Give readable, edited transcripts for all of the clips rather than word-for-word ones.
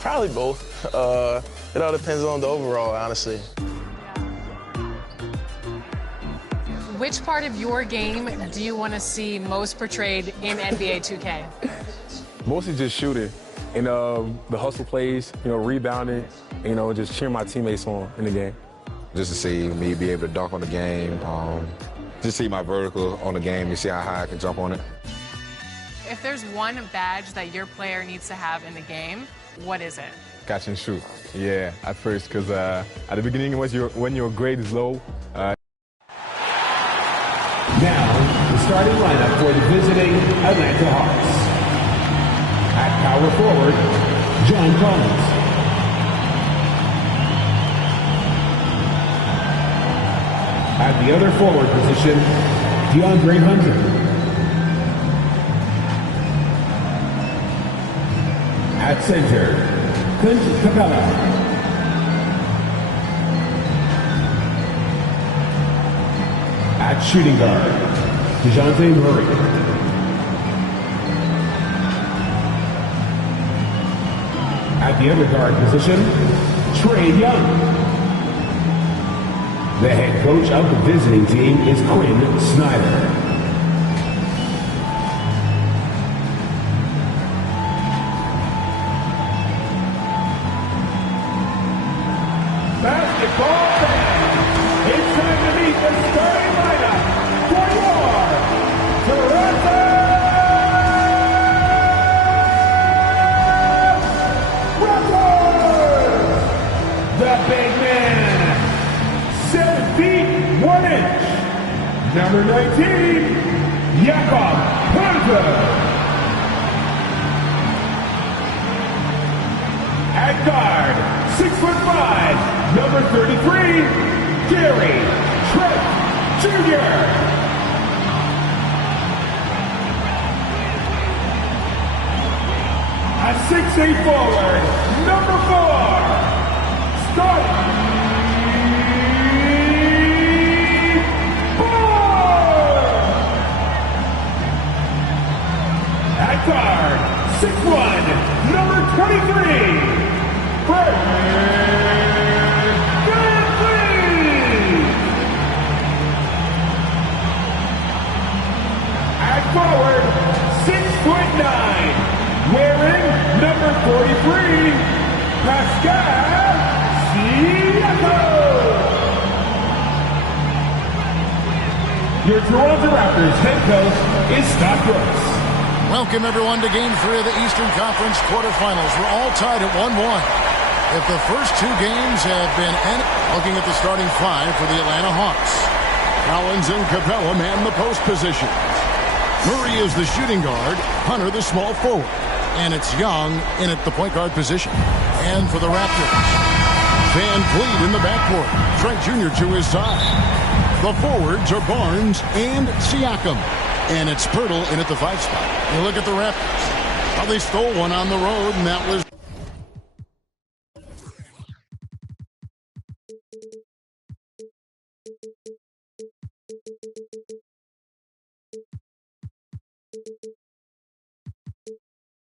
Probably both. It all depends on the overall, honestly. Which part of your game do you want to see most portrayed in NBA 2K? Mostly just shooting and the hustle plays, rebounding, just cheering my teammates on in the game. Just to see me be able to dunk on the game, just see my vertical on the game and see how high I can jump on it. If there's one badge that your player needs to have in the game, what is it? Catch and shoot. Yeah, at first, because at the beginning, when your grade is low. Now, the starting lineup for the visiting Atlanta Hawks. At power forward, John Collins. At the other forward position, DeAndre Hunter. At center, Clint Capella. At shooting guard, DeJounte Murray. At the other guard position, Trae Young. The head coach of the visiting team is Quinn Snyder. Basketball fans, it's time to meet the starting lineup for your Toronto Raptors! The big man, 7 feet 1 inch, number 19, Jakob Poeltl. At guard, 6'5", number 33, Gary Trent Jr. A 6'8" forward, number 4, Scott Barnes. At guard, 6'1", number 23, Fred VanVleet. At forward, 6'9", wearing number 43, Pascal Siakam. Your Toronto Raptors head coach is Scott Brooks. Welcome, everyone, to Game 3 of the Eastern Conference quarterfinals. We're all tied at 1-1. If the first two games have been looking at the starting five for the Atlanta Hawks. Collins and Capella man the post position. Murray is the shooting guard, Hunter the small forward. And it's Young in at the point guard position. And for the Raptors, VanVleet in the backcourt. Trent Jr. to his side. The forwards are Barnes and Siakam. And it's Poeltl in at the 5 spot. You look at the Raptors. Well, they stole one on the road, and that was...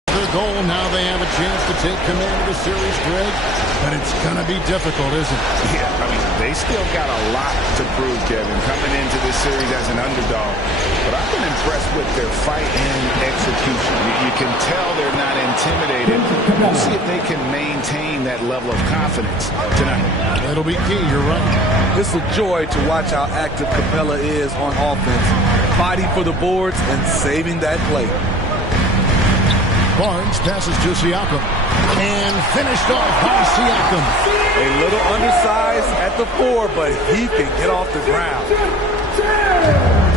Their goal, now they have a chance to take command of the series, Greg. But it's going to be difficult, isn't it? Yeah, I mean, they still got a lot to prove, Kevin, coming into this series as an underdog. But I've been impressed with their fight and execution. You can tell they're not intimidated. We'll see if they can maintain that level of confidence tonight. That'll be key, you're right. It's a joy to watch how active Capella is on offense, fighting for the boards and saving that play. Barnes passes to Siakam. And finished off by Siakam. A little undersized at the 4, but he can get off the ground.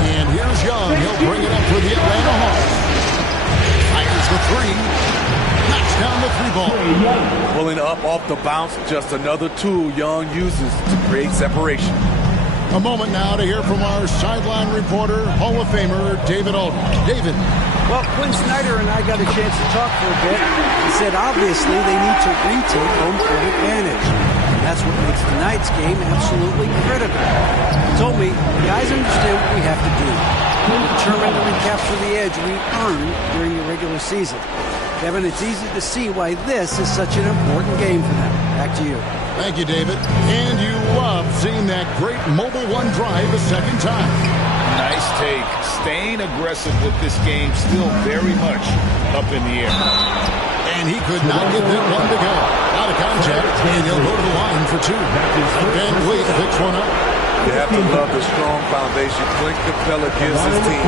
And here's Young. He'll bring it up for the Atlanta Hawks. Fires the 3. Knocks down the 3 ball. Pulling up off the bounce, just another tool Young uses to create separation. A moment now to hear from our sideline reporter, Hall of Famer David Aldridge. David. Well, Quinn Snyder and I got a chance to talk for a bit. He said, obviously, they need to retake home court advantage. And that's what makes tonight's game absolutely critical. He told me, guys understand what we have to do. We're determined to recapture the edge we earned during the regular season. Kevin, it's easy to see why this is such an important game for them. Back to you. Thank you, David. And you love seeing that great Mobile One drive a second time. Nice take. Staying aggressive with this game, still very much up in the air. And he could not get that one to go. Out of contact, and he'll go to the line for two. Van Vliet picks one up. You have to love the strong foundation Clint Capella gives his team.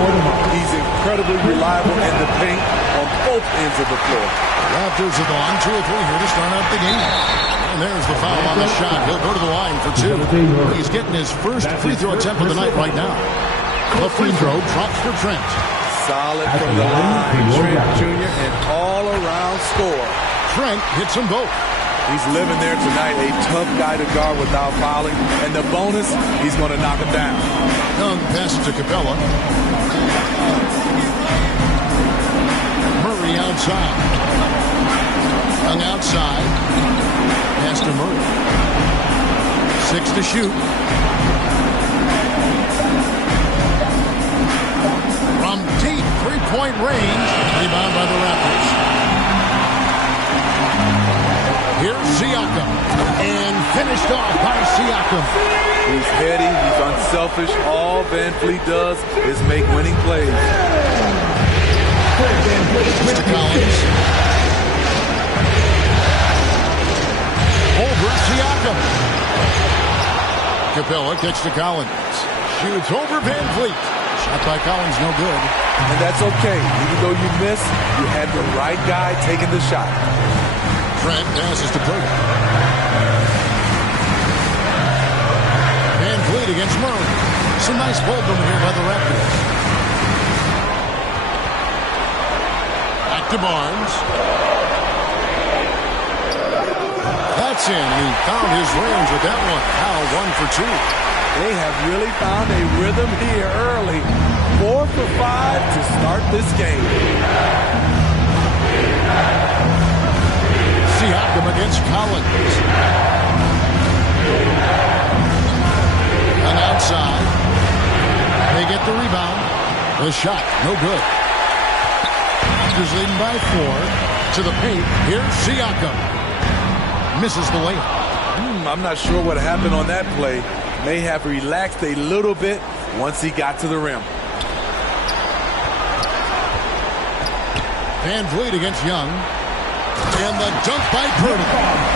He's incredibly reliable in the paint on both ends of the floor. Raptors have gone 2 or 3 here to start out the game. And there's the foul on the shot. He'll go to the line for two. He's getting his first free throw attempt of the night right now. The free throw drops for Trent. Solid from the line, Trent Jr., an all-around score. Trent hits them both. He's living there tonight, a tough guy to guard without fouling. And the bonus, he's going to knock him down. Young passes to Capella. Murray outside. Young outside. Pass to Murray. 6 to shoot. From deep three-point range. Rebound by the Raptors. Here's Siakam. And finished off by Siakam. He's heady. He's unselfish. All Van Vliet does is make winning plays. To Collins. Over Siakam. Capella kicks to Collins. Shoots over Van Vliet. Shot by Collins, no good. And that's okay. Even though you miss, you had the right guy taking the shot. Trent passes to Burke. Van Vliet against Murray. Some nice ball coming here by the Raptors. Back to Barnes. That's in. He found his range with that one. Now 1 for 2. They have really found a rhythm here early. 4 for 5 to start this game. Siakam against Collins. And outside. They get the rebound. The shot, no good. Raptors leading by 4. To the paint. Here's Siakam. Misses the layup. I'm not sure what happened on that play. May have relaxed a little bit once he got to the rim. Van Vliet against Young. And the dunk by Purdy.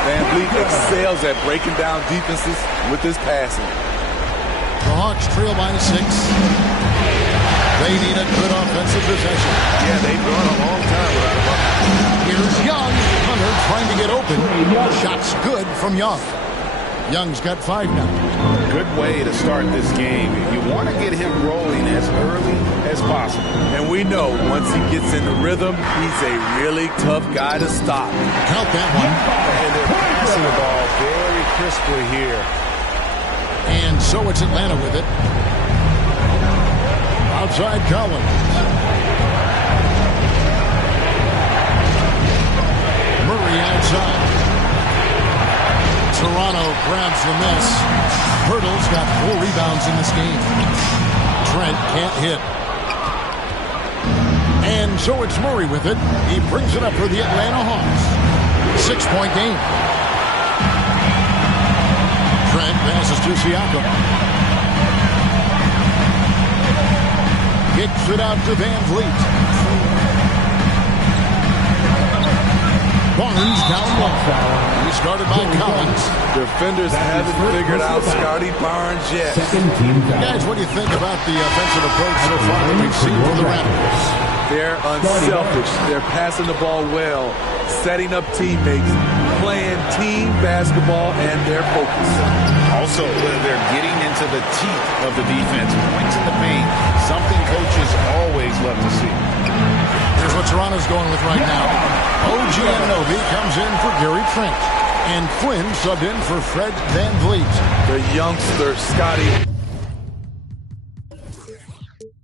Van Vliet excels at breaking down defenses with his passing. The Hawks trail by 6. They need a good offensive possession. Yeah, they've gone a long time without a bucket. Here's Young. Hunter trying to get open. Shot's good from Young. Young's got 5 now. Good way to start this game. You want to get him rolling as early as possible. And we know once he gets in the rhythm, he's a really tough guy to stop. Count that one. And they're passing the ball very crisply here. And so it's Atlanta with it. Outside Collins. Murray outside. Toronto grabs the miss. Hurdle's got 4 rebounds in this game. Trent can't hit. And so it's Murray with it. He brings it up for the Atlanta Hawks. 6-point game. Trent passes to Siakam. Kicks it out to Van Vliet. Barnes down low. He started by Collins. Defenders haven't figured out Scotty Barnes yet. Guys, what do you think about the offensive approach so far that we've seen from the Raptors? They're unselfish. They're passing the ball well, setting up teammates, playing team basketball, and they're focused. Also, they're getting into the teeth of the defense. Points in the paint, something coaches always love to see. Here's what Toronto's going with right now. OG Anunoby comes in for Gary Trent. And Quinn subbed in for Fred Van Vliet. The youngster, Scotty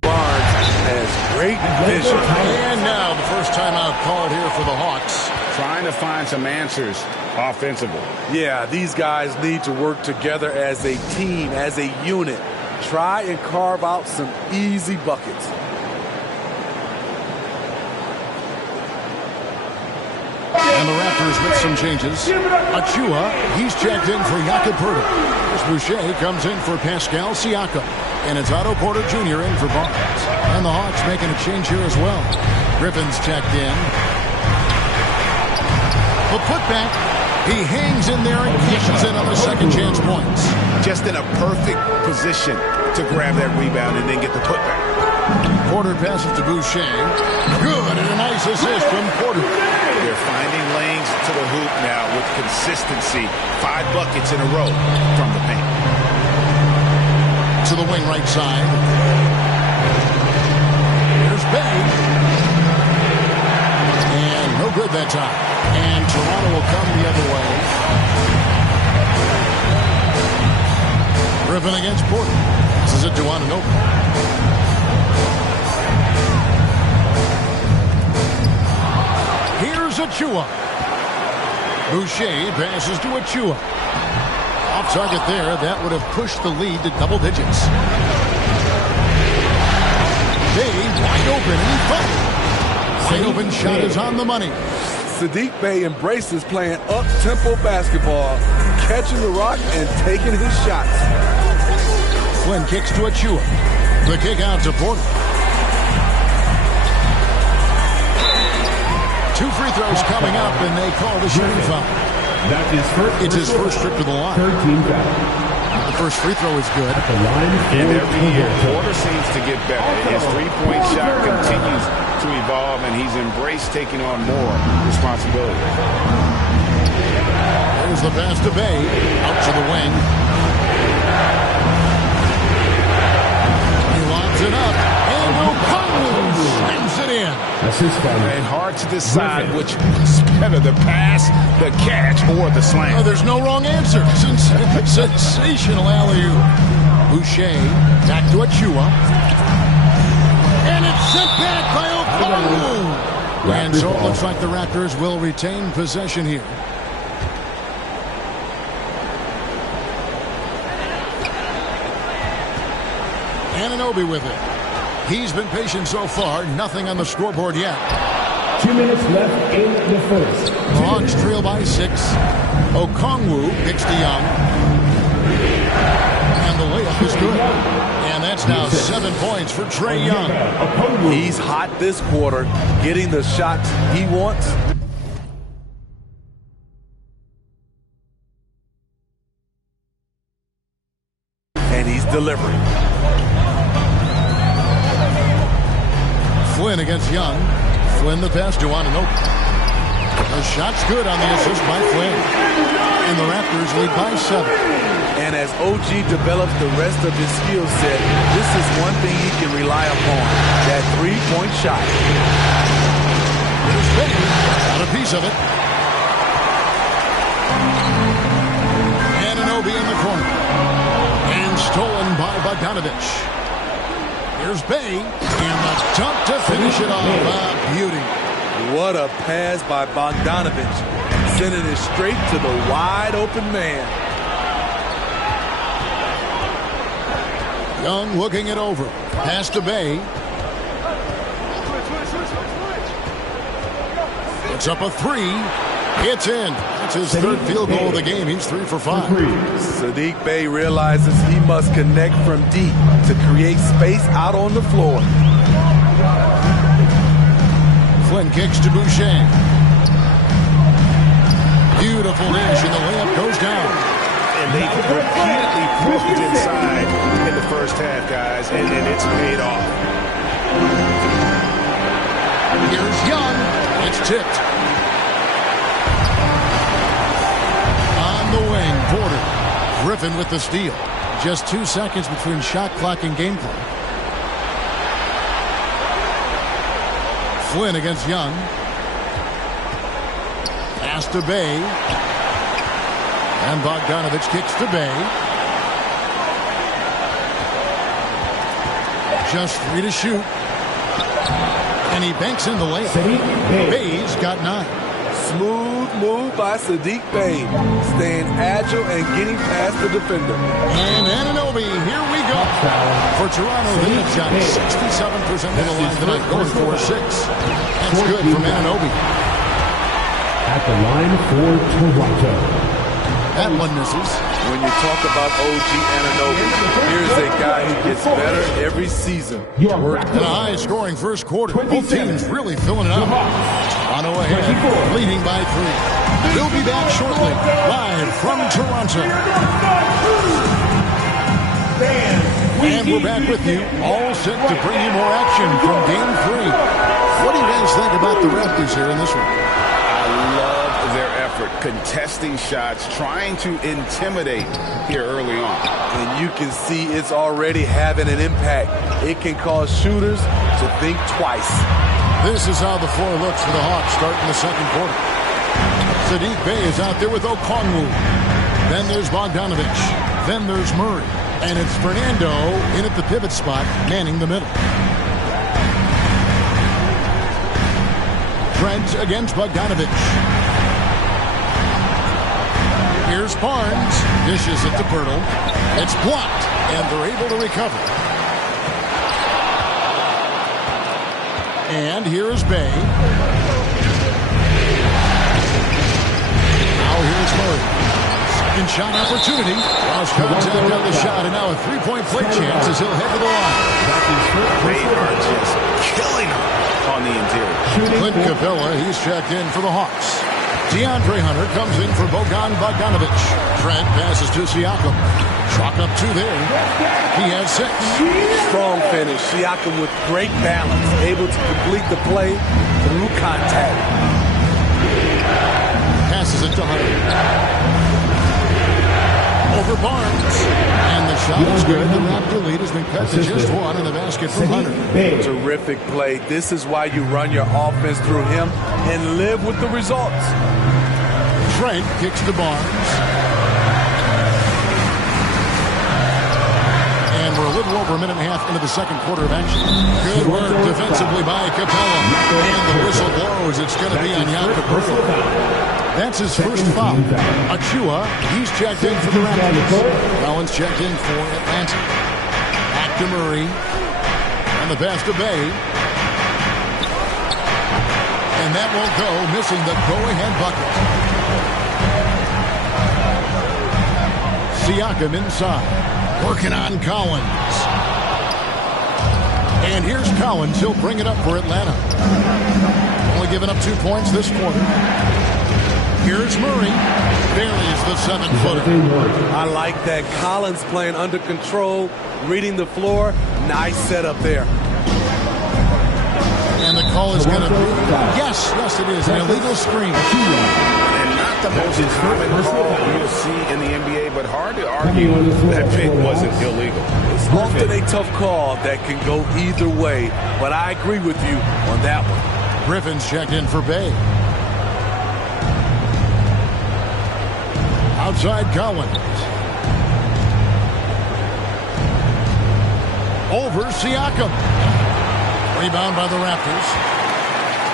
Barnes, has great vision. And now the first timeout called here for the Hawks. Trying to find some answers offensively. Yeah, these guys need to work together as a team, as a unit. Try and carve out some easy buckets. And the Raptors with some changes. Achua, he's checked in for Jakob Poeltl. Boucher comes in for Pascal Siakam. And it's Otto Porter Jr. in for Barnes. And the Hawks making a change here as well. Griffin's checked in. The putback. He hangs in there and cashes in on the second chance points. Just in a perfect position to grab that rebound and then get the putback. Porter passes to Boucher. Good, and a nice assist from Porter. They're finding lanes to the hoop now with consistency. 5 buckets in a row from the paint. To the wing right side. Here's Bay. And no good that time. And Toronto will come the other way. Griffin against Porter. This is it to Anunoby. Here's Achua. Boucher passes to Achua. Off target there. That would have pushed the lead to double digits. Bay wide open and he fouled. Wide open shot is on the money. Saddiq Bey embraces playing up-tempo basketball, catching the rock and taking his shots. Flynn kicks to Achua. The kick out to Porter. 2 free throws coming up, and they call the shooting foul. It's his first trip to the line. The first free throw is good. And every year, Porter seems to get better. His three-point shot continues to evolve, and he's embraced taking on more responsibility. There's the pass to Bay. Out to the wing. He lobs it up. And O'Connell slams it in. And hard to decide which was better, the pass, the catch, or the slam. Oh, there's no wrong answer. Sensational alley-oop. Boucher back to Achua. And it's sent back by O'Connell. And so it looks like the Raptors will retain possession here. Anunoby with it. He's been patient so far. Nothing on the scoreboard yet. 2 minutes left in the first. The Hawks trail by 6. Okongwu picks to Young. And the layup is good. And that's now 7 points for Trae Young. He's hot this quarter, getting the shots he wants. And he's delivering. Flynn against Young. Flynn the pass to Anunoby. The shot's good on the assist by Flynn. And the Raptors lead by 7. And as OG develops the rest of his skill set, this is one thing he can rely upon, that three-point shot. Here's Bay. Got a piece of it. Anunoby in the corner. And stolen by Bogdanovich. Here's Bay. And the dunk to finish it off. Beauty. What a pass by Bogdanovich, sending it straight to the wide-open man. Young looking it over. Pass to Bay. It's up a 3. It's in. It's his third field goal of the game. He's 3 for 5. Saddiq Bey realizes he must connect from deep to create space out on the floor. Flynn kicks to Boucher. Beautiful dish, and the layup goes down. And they've repeatedly proved inside in the first half, guys, and it's paid off. Here's Young. It's tipped. On the wing, Porter. Griffin with the steal. Just 2 seconds between shot clock and game clock. Flynn against Young. Pass to Bay. And Bogdanovich kicks to Bay. Just 3 to shoot. And he banks in the layup. Bay's got 9. Smooth move by Saddiq Bey, staying agile and getting past the defender. And Anunoby, here we go. For Toronto, they've shot 67% of the line tonight, going for 6. That's good from Anunoby. At the line for Toronto. That one misses. When you talk about OG Anunoby, here's a guy who gets better every season. And a high-scoring first quarter. Both teams really filling it up. Toronto ahead, leading by 3. We'll be back shortly, live from Toronto. And we're back with you, all set to bring you more action from Game 3. What do you guys think about the Raptors here in this one? I love their effort, contesting shots, trying to intimidate here early on. And you can see it's already having an impact. It can cause shooters to think twice. This is how the floor looks for the Hawks starting the second quarter. Saddiq Bey is out there with Okongwu. Then there's Bogdanovich. Then there's Murray. And it's Fernando in at the pivot spot, manning the middle. Trent against Bogdanovich. Here's Barnes. Dishes it to Pirtle. It's blocked, and they're able to recover. And here's Bey. Now here's Murray. Second shot opportunity. Cross contact on the shot, and now a three-point play chance as he'll head to the line. They are just killing him on the interior. Clint Capella, he's checked in for the Hawks. DeAndre Hunter comes in for Bogdanovich. Trent passes to Siakam. Chalk up 2 there. He has 6. Strong finish. Siakam with great balance, able to complete the play through contact. Passes it to Hunter. Over Barnes. And the shot is good. The Raptor lead has been cut to just 1 in the basket from Hunter. Terrific play. This is why you run your offense through him and live with the results. Trent kicks to Barnes. And we're a little over a minute and a half into the second quarter of action. Good work defensively by Capella. And the whistle blows. It's going to be on Jakob. That's his first foul. Achua, he's checked in for the Raptors. Collins checked in for Atlanta. Back to Murray. And the pass to Bey. And that won't go, missing the go-ahead bucket. Siakam inside. Working on Collins. And here's Collins. He'll bring it up for Atlanta. Only giving up 2 points this quarter. Here's Murray. Buries the 7-footer. I like that. Collins playing under control, reading the floor. Nice setup there. And the call is going to be, yes, it is, an illegal screen. And not the most common call you'll see in the NBA, but hard to argue that pick wasn't illegal. It's often a tough call that can go either way, but I agree with you on that one. Griffin's checked in for Bey. Outside Collins. Over Siakam. Rebound by the Raptors.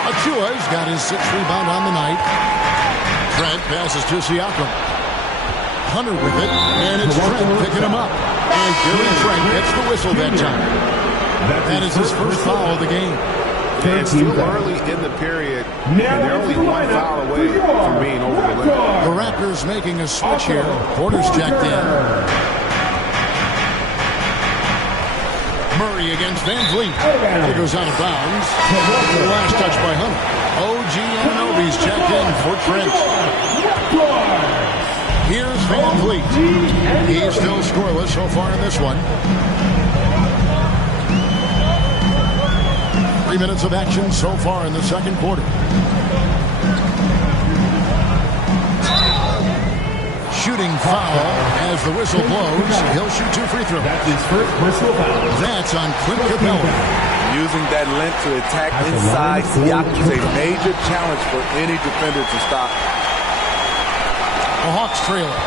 Achua's got his 6th rebound on the night. Trent passes to Siakam. Hunter with it, and it's Trent picking him up. And Gary Trent gets the whistle that time. That is his first foul of the game. It's still early in the period, and they're only 1 foul away from being over the limit. The Raptors making a switch here. Porter's checked in. Murray against Van Vliet. It goes out of bounds. The last touch by Hunter. OG Anunoby's checked in for Trent. Here's Van Vliet. He's still scoreless so far in this one. 3 minutes of action so far in the second quarter. Shooting foul as the whistle blows. He'll shoot 2 free throws. That's his first personal foul. That's on Clint Capella. Using that length to attack inside Siakam's a major challenge for any defender to stop. The Hawks trailer.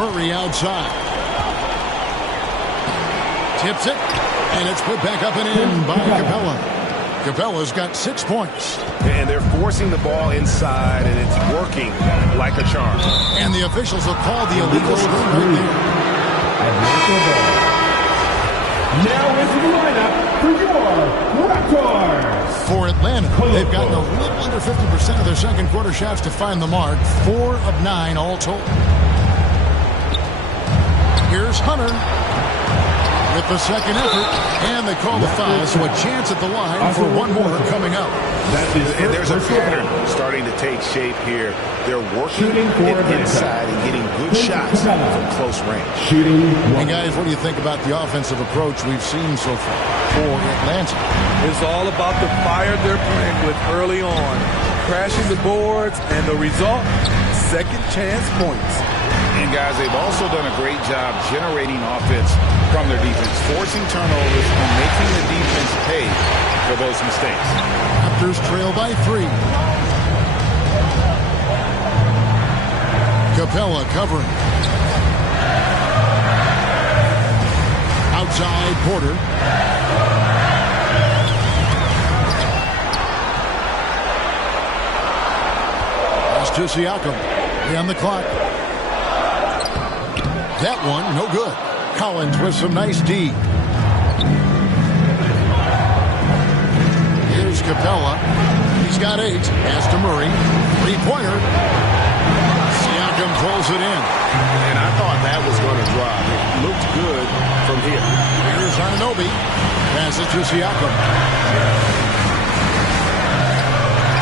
Murray outside. Tips it, and it's put back up and in by Capella. Capella's got 6 points. And they're forcing the ball inside, and it's working like a charm. And the officials have called the illegal screen right there. Now into the lineup for your Raptors. For Atlanta, they've gotten a little under 50% of their second quarter shots to find the mark. 4 of 9 all told. Here's Hunter with the second effort, and they call the foul, so a chance at the line for one more coming up. And there's a pattern starting to take shape here. They're working inside and getting good shots from close range. And guys, what do you think about the offensive approach we've seen so far for Atlanta? It's all about the fire they're playing with early on. Crashing the boards, and the result, second chance points. And guys, they've also done a great job generating offense from their defense, forcing turnovers and making the defense pay for those mistakes. Raptors trail by 3. Capella covering. Outside Porter. Pass to Siakam. On the clock. That one, no good. Collins with some nice D. Here's Capella. He's got 8. Pass to Murray. 3-pointer. Siakam throws it in. And I thought that was going to drop. It looked good from here. Here's Anunoby. Passes to Siakam.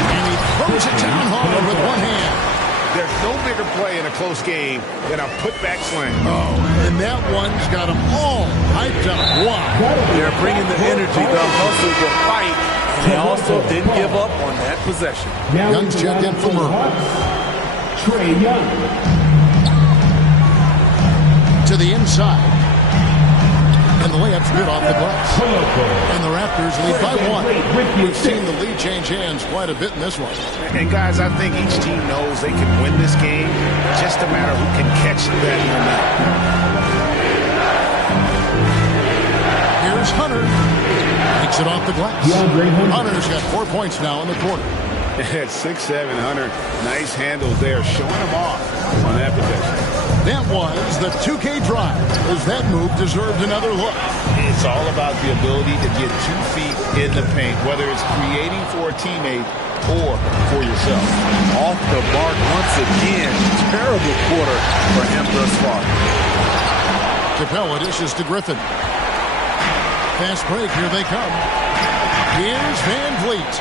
And he throws it down hard with one hand. There's no bigger play in a close game than a putback slam. Oh, and that one's got them all hyped up. Wow. They're bringing the energy, the hustle, the fight. And they also didn't give up on that possession. Young's checked in for Murray. Trae Young. To the inside. And the layup's good off the glass. And the Raptors lead by 1. We've seen the lead change hands quite a bit in this one. And guys, I think each team knows they can win this game. Just a matter who can catch that momentum. Here's Hunter. Takes it off the glass. Hunter's got 4 points now in the quarter. At 6'7", Hunter, nice handles there, showing him off on that possession. That was the 2K drive, as that move deserved another look. It's all about the ability to get 2 feet in the paint, whether it's creating for a teammate or for yourself. Off the mark once again. Terrible quarter for him thus far. Capella dishes to Griffin. Fast break, here they come. Here's Van Vliet.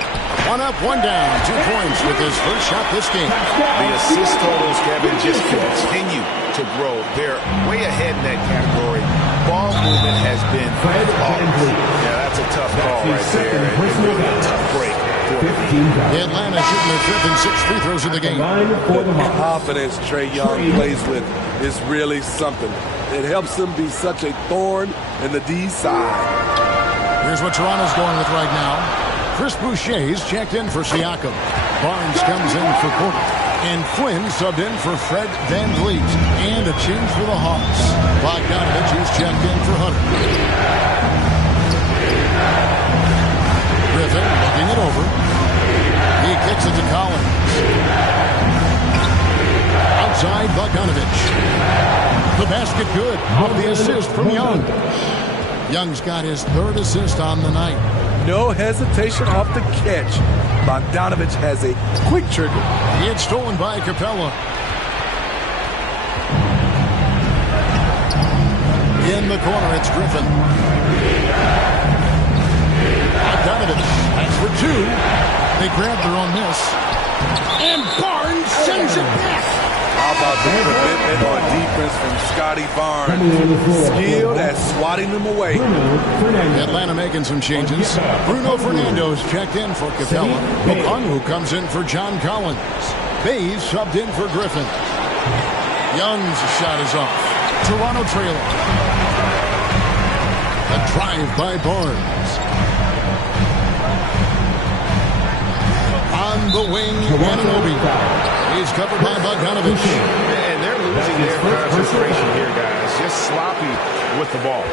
1 up, 1 down. 2 points with his first shot this game. The assist totals, Kevin, just continue to grow. They're way ahead in that category. Ball movement has been flawless. Yeah, that's a tough call right there. And really a tough break. Atlanta shooting their 5th and 6th free throws of the game. The confidence Trae Young plays with is really something. It helps him be such a thorn in the D side. Here's what Toronto's going with right now. Chris Boucher's checked in for Siakam. Barnes comes in for Porter. And Flynn subbed in for Fred Van Vliet. And a change for the Hawks. Bogdanovich is checked in for Hunter. Griffin looking it over. He kicks it to Collins. Outside Bogdanovich. The basket good. Off the assist from Young. Young's got his 3rd assist on the night. No hesitation off the catch. Bogdanovich has a quick trigger. It's stolen by Capella. In the corner, it's Griffin. Bogdanovich. That's for 2. They grab their own miss. And Barnes sends it back. How about the commitment on defense from Scotty Barnes? Skilled at swatting them away. Atlanta making some changes. Bruno Fernando's checked in for Capella. Okongwu comes in for John Collins. Bays subbed in for Griffin. Young's shot is off. Toronto trailing. A drive by Barnes. On the wing, Anunoby. He's covered by Bogdanovich. And they're losing their concentration here, guys. Just sloppy with the ball.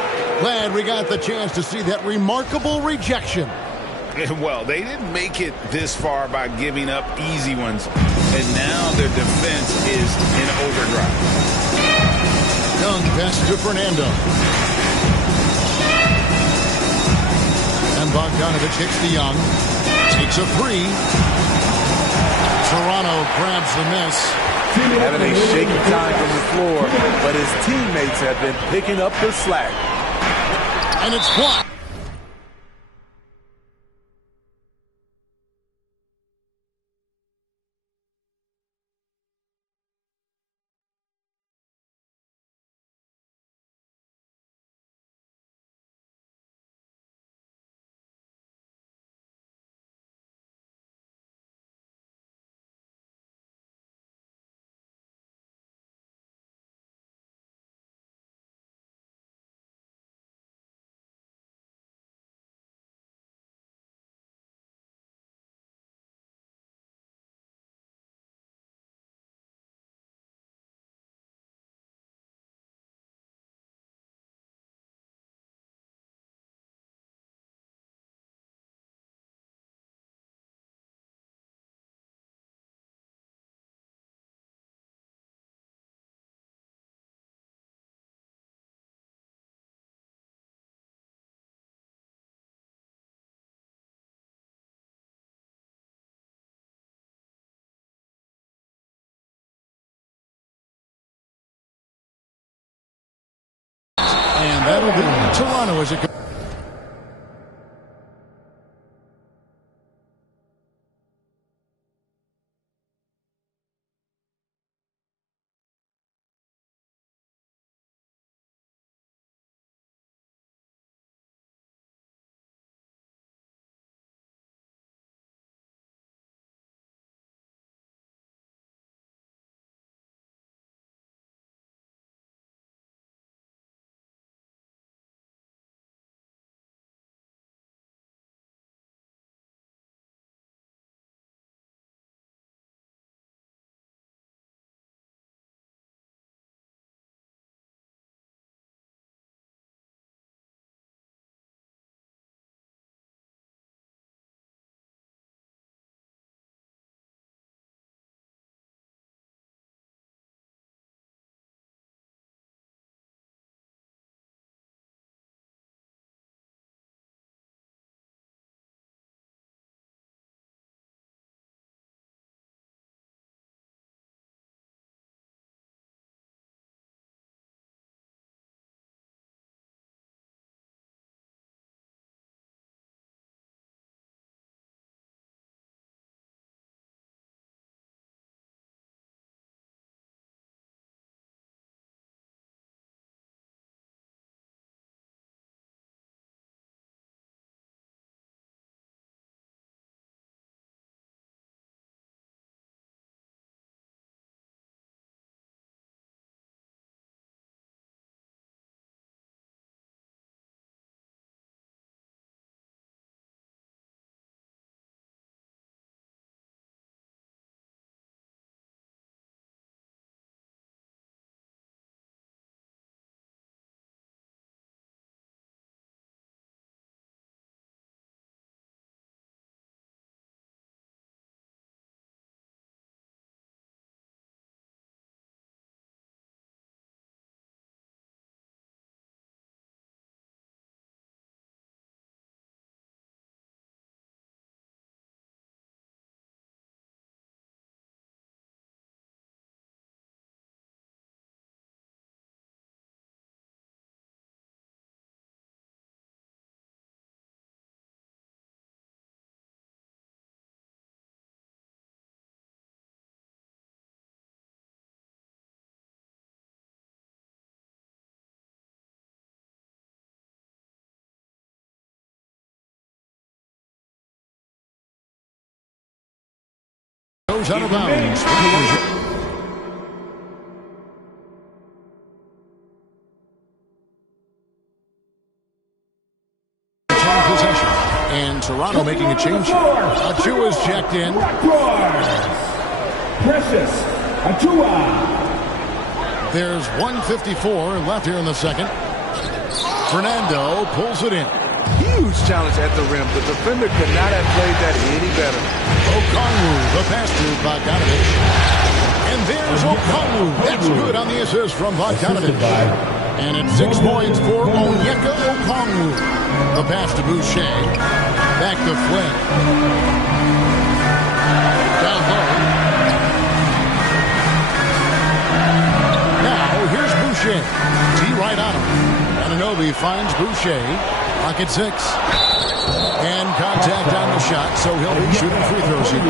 Glad we got the chance to see that remarkable rejection. Well, they didn't make it this far by giving up easy ones. And now their defense is in overdrive. Young pass to Fernando. And Bogdanovich hits the young. Takes a three. Toronto grabs the miss. Having a shaky time from the floor, but his teammates have been picking up the slack. And it's blocked. And that'll be Toronto as it goes. Goes out of bounds. Possession. And Toronto making a change. Achua is checked in. Precious Achua. There's 1:54 left here in the second. Fernando pulls it in. Huge challenge at the rim. The defender could not have played that any better. Okongwu, the pass to Bogdanovich. And there's Okongwu. That's good on the assist from Bogdanovich. And it's 6 points for Onyeka Okongwu. The pass to Boucher. Back to Flynn. Down low. Now, here's Boucher. T right on him. Anunoby finds Boucher. Pocket 6. And contact on the shot, so he'll be shooting free throws here.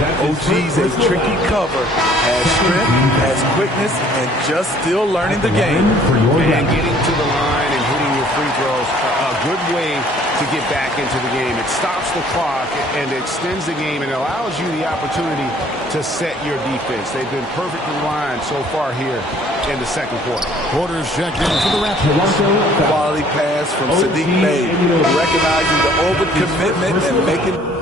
OG's a tricky cover. Has strength, has quickness, and just still learning the game. And getting to the line and hitting your free throws, a good way to get back into the game. It stops the clock and extends the game and allows you the opportunity to set your defense. They've been perfectly lined so far here in the second quarter. Quarters checked in for the Raptors. Quality pass from Sadiq Bey, recognizing the overcommitment and making...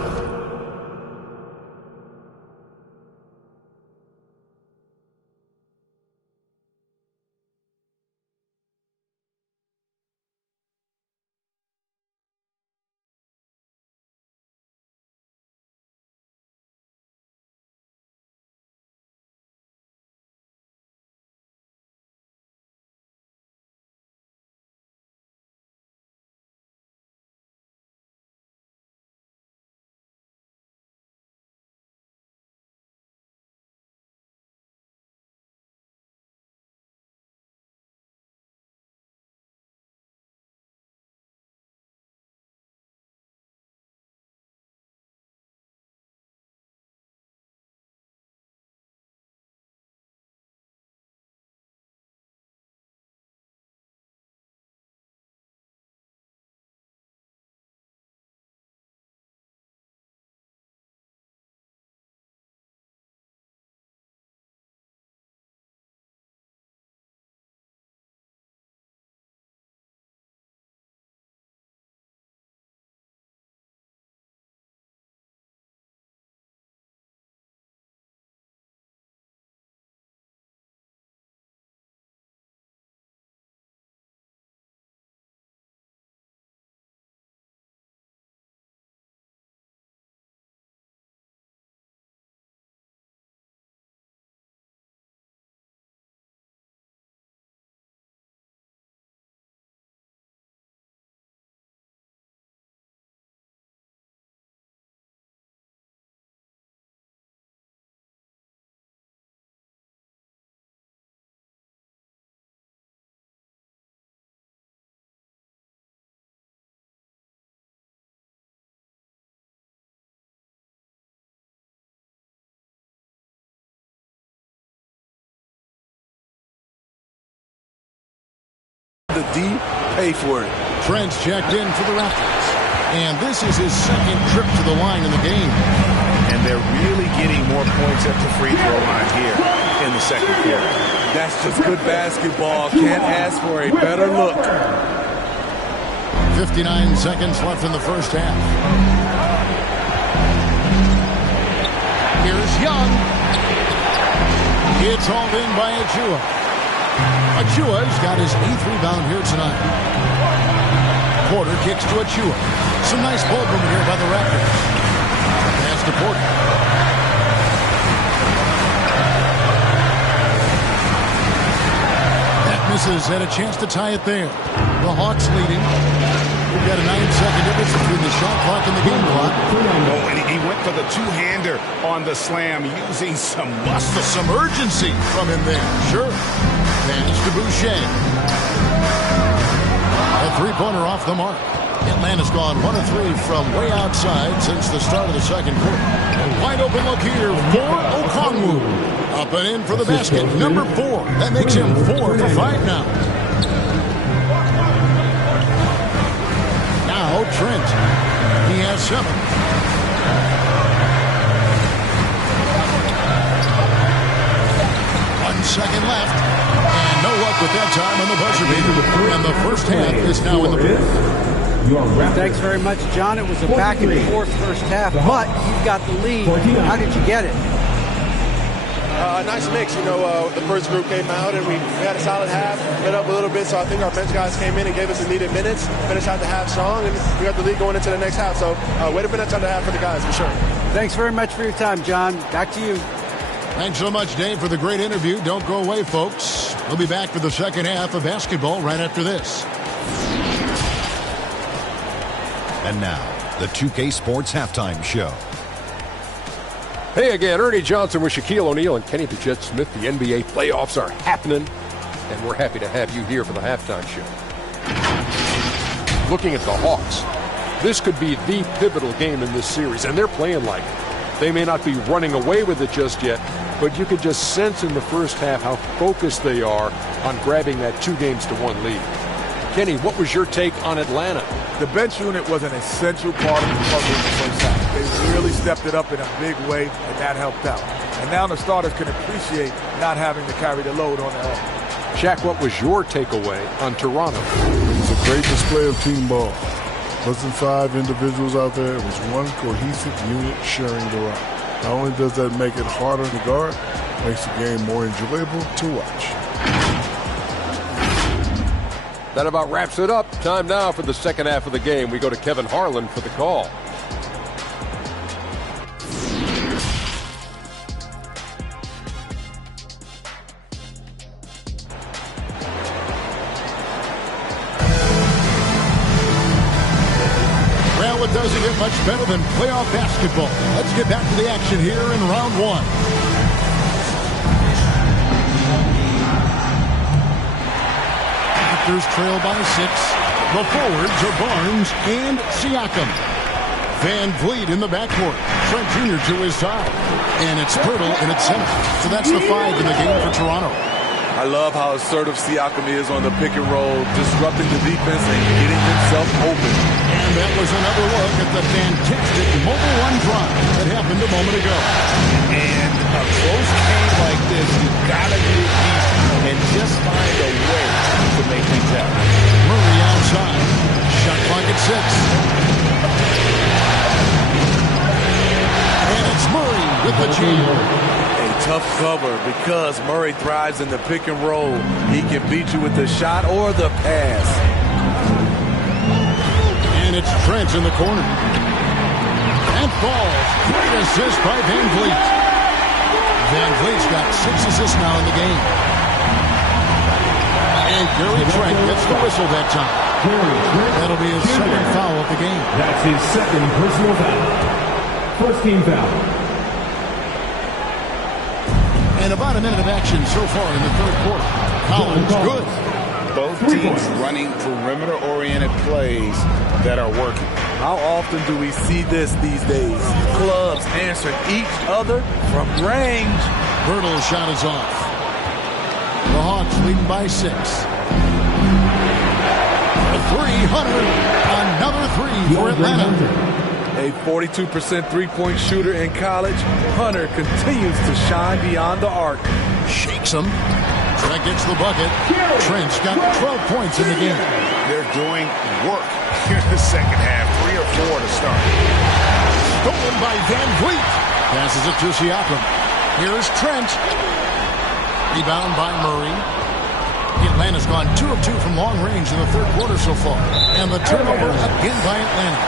The D, pay for it. Trent's checked in for the Raptors. And this is his second trip to the line in the game. And they're really getting more points at the free throw line here in the second quarter. That's just good basketball. Can't ask for a better look. 59 seconds left in the first half. Here's Young. It's hauled in by Achua. Achua's got his 8th rebound here tonight. Porter kicks to Achua. Some nice ball movement here by the Raptors. Pass to Porter. That misses. Had a chance to tie it there. The Hawks leading. We've got a 9-second difference between the shot clock and the game clock. Oh, and he went for the two-hander on the slam, using some muscle. Some urgency from him there. Sure. Pass to Boucher. A three-pointer off the mark. Atlanta's gone 1 of 3 from way outside since the start of the second quarter. A wide open look here for Okongwu. Up and in for the basket. Number 4. That makes him 4 for 5 now. Now Trent. He has 7. Second left, and no luck with that time on the buzzer beater. And the first half is now in the booth. Thanks very much, John. It was a back and forth first half, but you've got the lead. How did you get it? Nice mix. You know, the first group came out and we had a solid half, let up a little bit. So I think our bench guys came in and gave us the needed minutes, finished out the half strong, and we got the lead going into the next half. So way to finish out the half for the guys, for sure. Thanks very much for your time, John. Back to you. Thanks so much, Dave, for the great interview. Don't go away, folks. We'll be back for the second half of basketball right after this. And now, the 2K Sports Halftime Show. Hey again, Ernie Johnson with Shaquille O'Neal and Kenny the Jet Smith. The NBA playoffs are happening, and we're happy to have you here for the halftime show. Looking at the Hawks, this could be the pivotal game in this series, and they're playing like it. They may not be running away with it just yet, but you could just sense in the first half how focused they are on grabbing that 2-1 lead. Kenny, what was your take on Atlanta? The bench unit was an essential part of the puzzle in the first half. They really stepped it up in a big way, and that helped out. And now the starters can appreciate not having to carry the load on their own. Shaq, what was your takeaway on Toronto? It was a great display of team ball. It wasn't 5 individuals out there. It was one cohesive unit sharing the rock. Not only does that make it harder to guard, it makes the game more enjoyable to watch. That about wraps it up. Time now for the second half of the game. We go to Kevin Harlan for the call. Well, it doesn't get much better than playoff basketball. Let's get back to the action here in round one. Raptors trail by 6. The forwards are Barnes and Siakam. Van Vliet in the backcourt. Trent Jr. to his side. And it's Pirtle in its center. So that's the 5 in the game for Toronto. I love how assertive Siakam is on the pick and roll, disrupting the defense and getting himself open. And that was another look at the fantastic mobile one drive that happened a moment ago. And a close game like this, you've got to get easy and just find a way to make things happen. Murray outside. Shot clock at 6. And it's Murray with the jam. Tough cover because Murray thrives in the pick and roll. He can beat you with the shot or the pass. And it's Trent in the corner. And falls. Great assist by Van Vliet. Van Vliet's got 6 assists now in the game. And Gary Trent gets the whistle that time. That'll be his second foul of the game. That's his second personal foul. First team foul. And about a minute of action so far in the third quarter. Collins, good. Both teams running perimeter-oriented plays that are working. How often do we see this these days? Clubs answering each other from range. Pirtle's shot is off. The Hawks leading by 6. A 300. Another 3 for Atlanta. A 42% three-point shooter in college, Hunter continues to shine beyond the arc. Shakes him. Trent gets the bucket. Trent's got 12 points in the game. They're doing work here in the second half. 3 or 4 to start. Stolen by Van Vliet. Passes it to Siakam. Here's Trent. Rebound by Murray. Atlanta's gone 2 of 2 from long range in the third quarter so far. And the turnover again by Atlanta.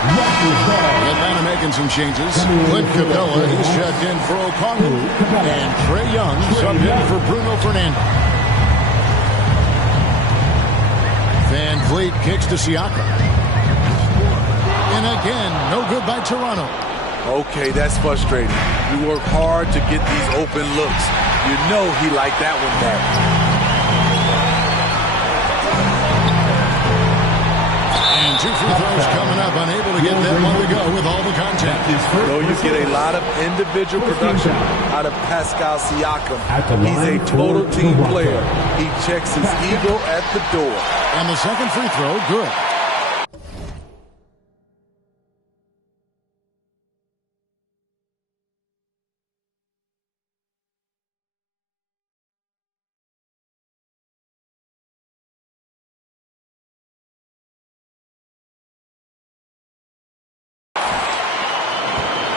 Atlanta making some changes. Clint Capella, he's checked in for O'Connell. And Trae Young subbed in for Bruno Fernando. Van Vliet kicks to Siakam. And again, no good by Toronto. Okay, that's frustrating. You work hard to get these open looks. You know he liked that one back. Two free throws coming up, unable to get that one to go with all the contact. So you get a lot of individual production out of Pascal Siakam. He's a total team player. He checks his ego at the door. And the second free throw, good.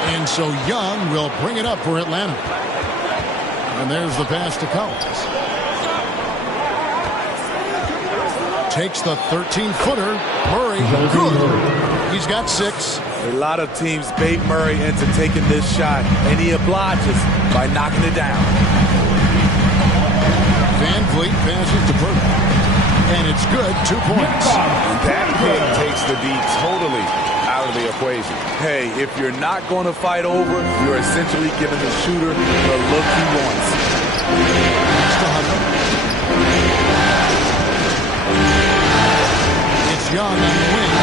And so Young will bring it up for Atlanta. And there's the pass to Collins. Takes the 13-footer. Murray, good. He's got 6. A lot of teams bait Murray into taking this shot, and he obliges by knocking it down. Van Vliet passes to Burton. And it's good, 2 points. That pick takes the D totally out of the equation. Hey, if you're not going to fight over, you're essentially giving the shooter the look he wants. It's Young on the wing.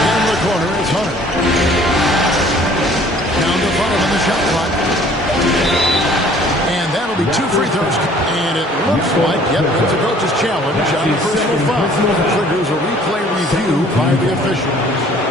In the corner is Hunter. Down to 5 on the shot clock. And that'll be 2 free throws. And it looks like, yep, it's a coach's challenge on the personal foul. Triggers a replay review by the officials.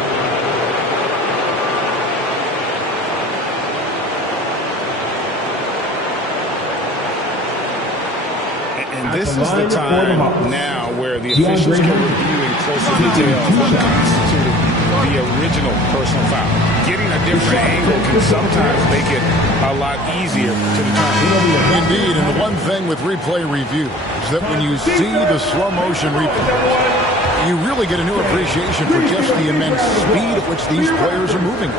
And this is the time now where the officials can review in closer detail what constituted the original personal foul. Getting a different angle can sometimes make it a lot easier to determine. Indeed, and the one thing with replay review is that when you see the slow motion replay, you really get a new appreciation for just the immense speed at which these players are moving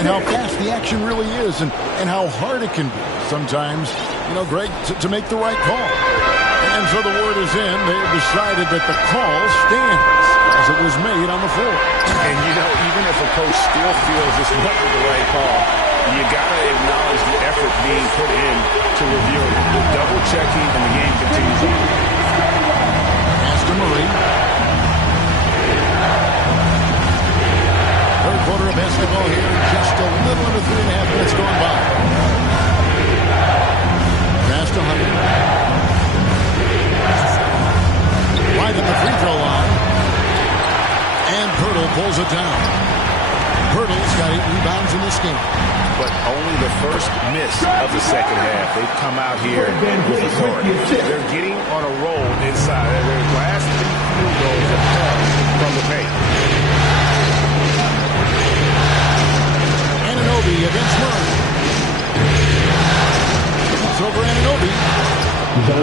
and how fast the action really is and how hard it can be sometimes, Greg, to make the right call. And so the word is in. They've decided that the call stands as it was made on the floor. And, even if a coach still feels this wasn't the right call, you got to acknowledge the effort being put in to review it. The double checking and the game continues on. Pass to Murray. Third quarter of basketball here. Just a little under 3.5 minutes gone by. Pass to Hunter. Right at the free throw line. And Pirtle pulls it down. Pirtle's got 8 rebounds in this game. But only the first miss of the second half. They've come out here with authority. They're getting on a roll inside. Their last 3 field goals have come from the paint. Anunoby against Murray. It's over Anunoby.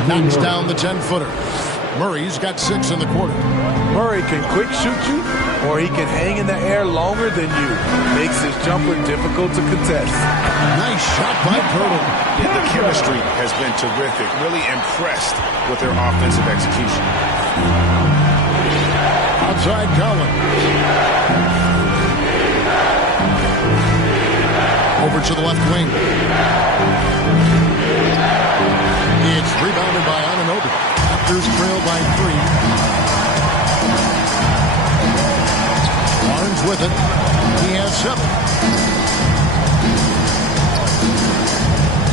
Knocks down the 10-footer. Murray's got 6 in the quarter. Murray can quick shoot you, or he can hang in the air longer than you. Makes his jumper difficult to contest. Nice shot by Pirtle. Yeah, the chemistry has been terrific. Really impressed with their offensive execution. Outside Collins. Over to the left wing. It's rebounded by Anunoby. Raptors trail by 3. Barnes with it. He has 7.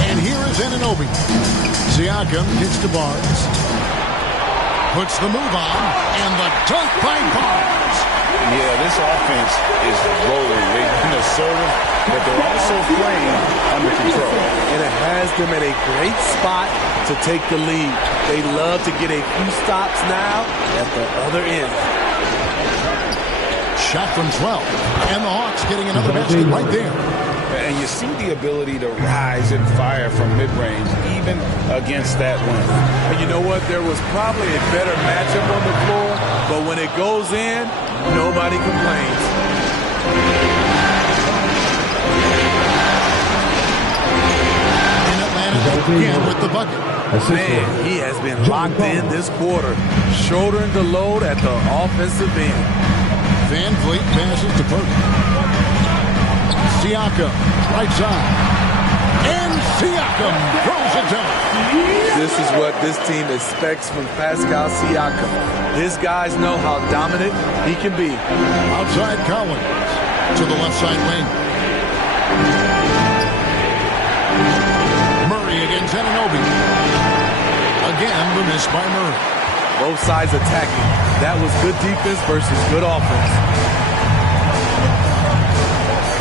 And here is Anunoby. Siakam kicks to Barnes. Puts the move on. And the dunk by Barnes. Yeah, this offense is rolling. They've been assertive, but they're also playing under control. And it has them at a great spot to take the lead. They love to get a few stops now at the other end. Shot from 12. And the Hawks getting another basket right there. And you see the ability to rise and fire from mid-range, even against that wind. And you know what? There was probably a better matchup on the floor, but when it goes in, nobody complains. In Atlanta again with the bucket. Man, he has been locked in this quarter, shouldering the load at the offensive end. Van Vliet passes to Burton. Siakam, right side. And Siakam throws it down. This is what this team expects from Pascal Siakam. His guys know how dominant he can be. Outside Collins to the left side wing. Murray against Anunoby. Again, the miss by Murray. Both sides attacking. That was good defense versus good offense.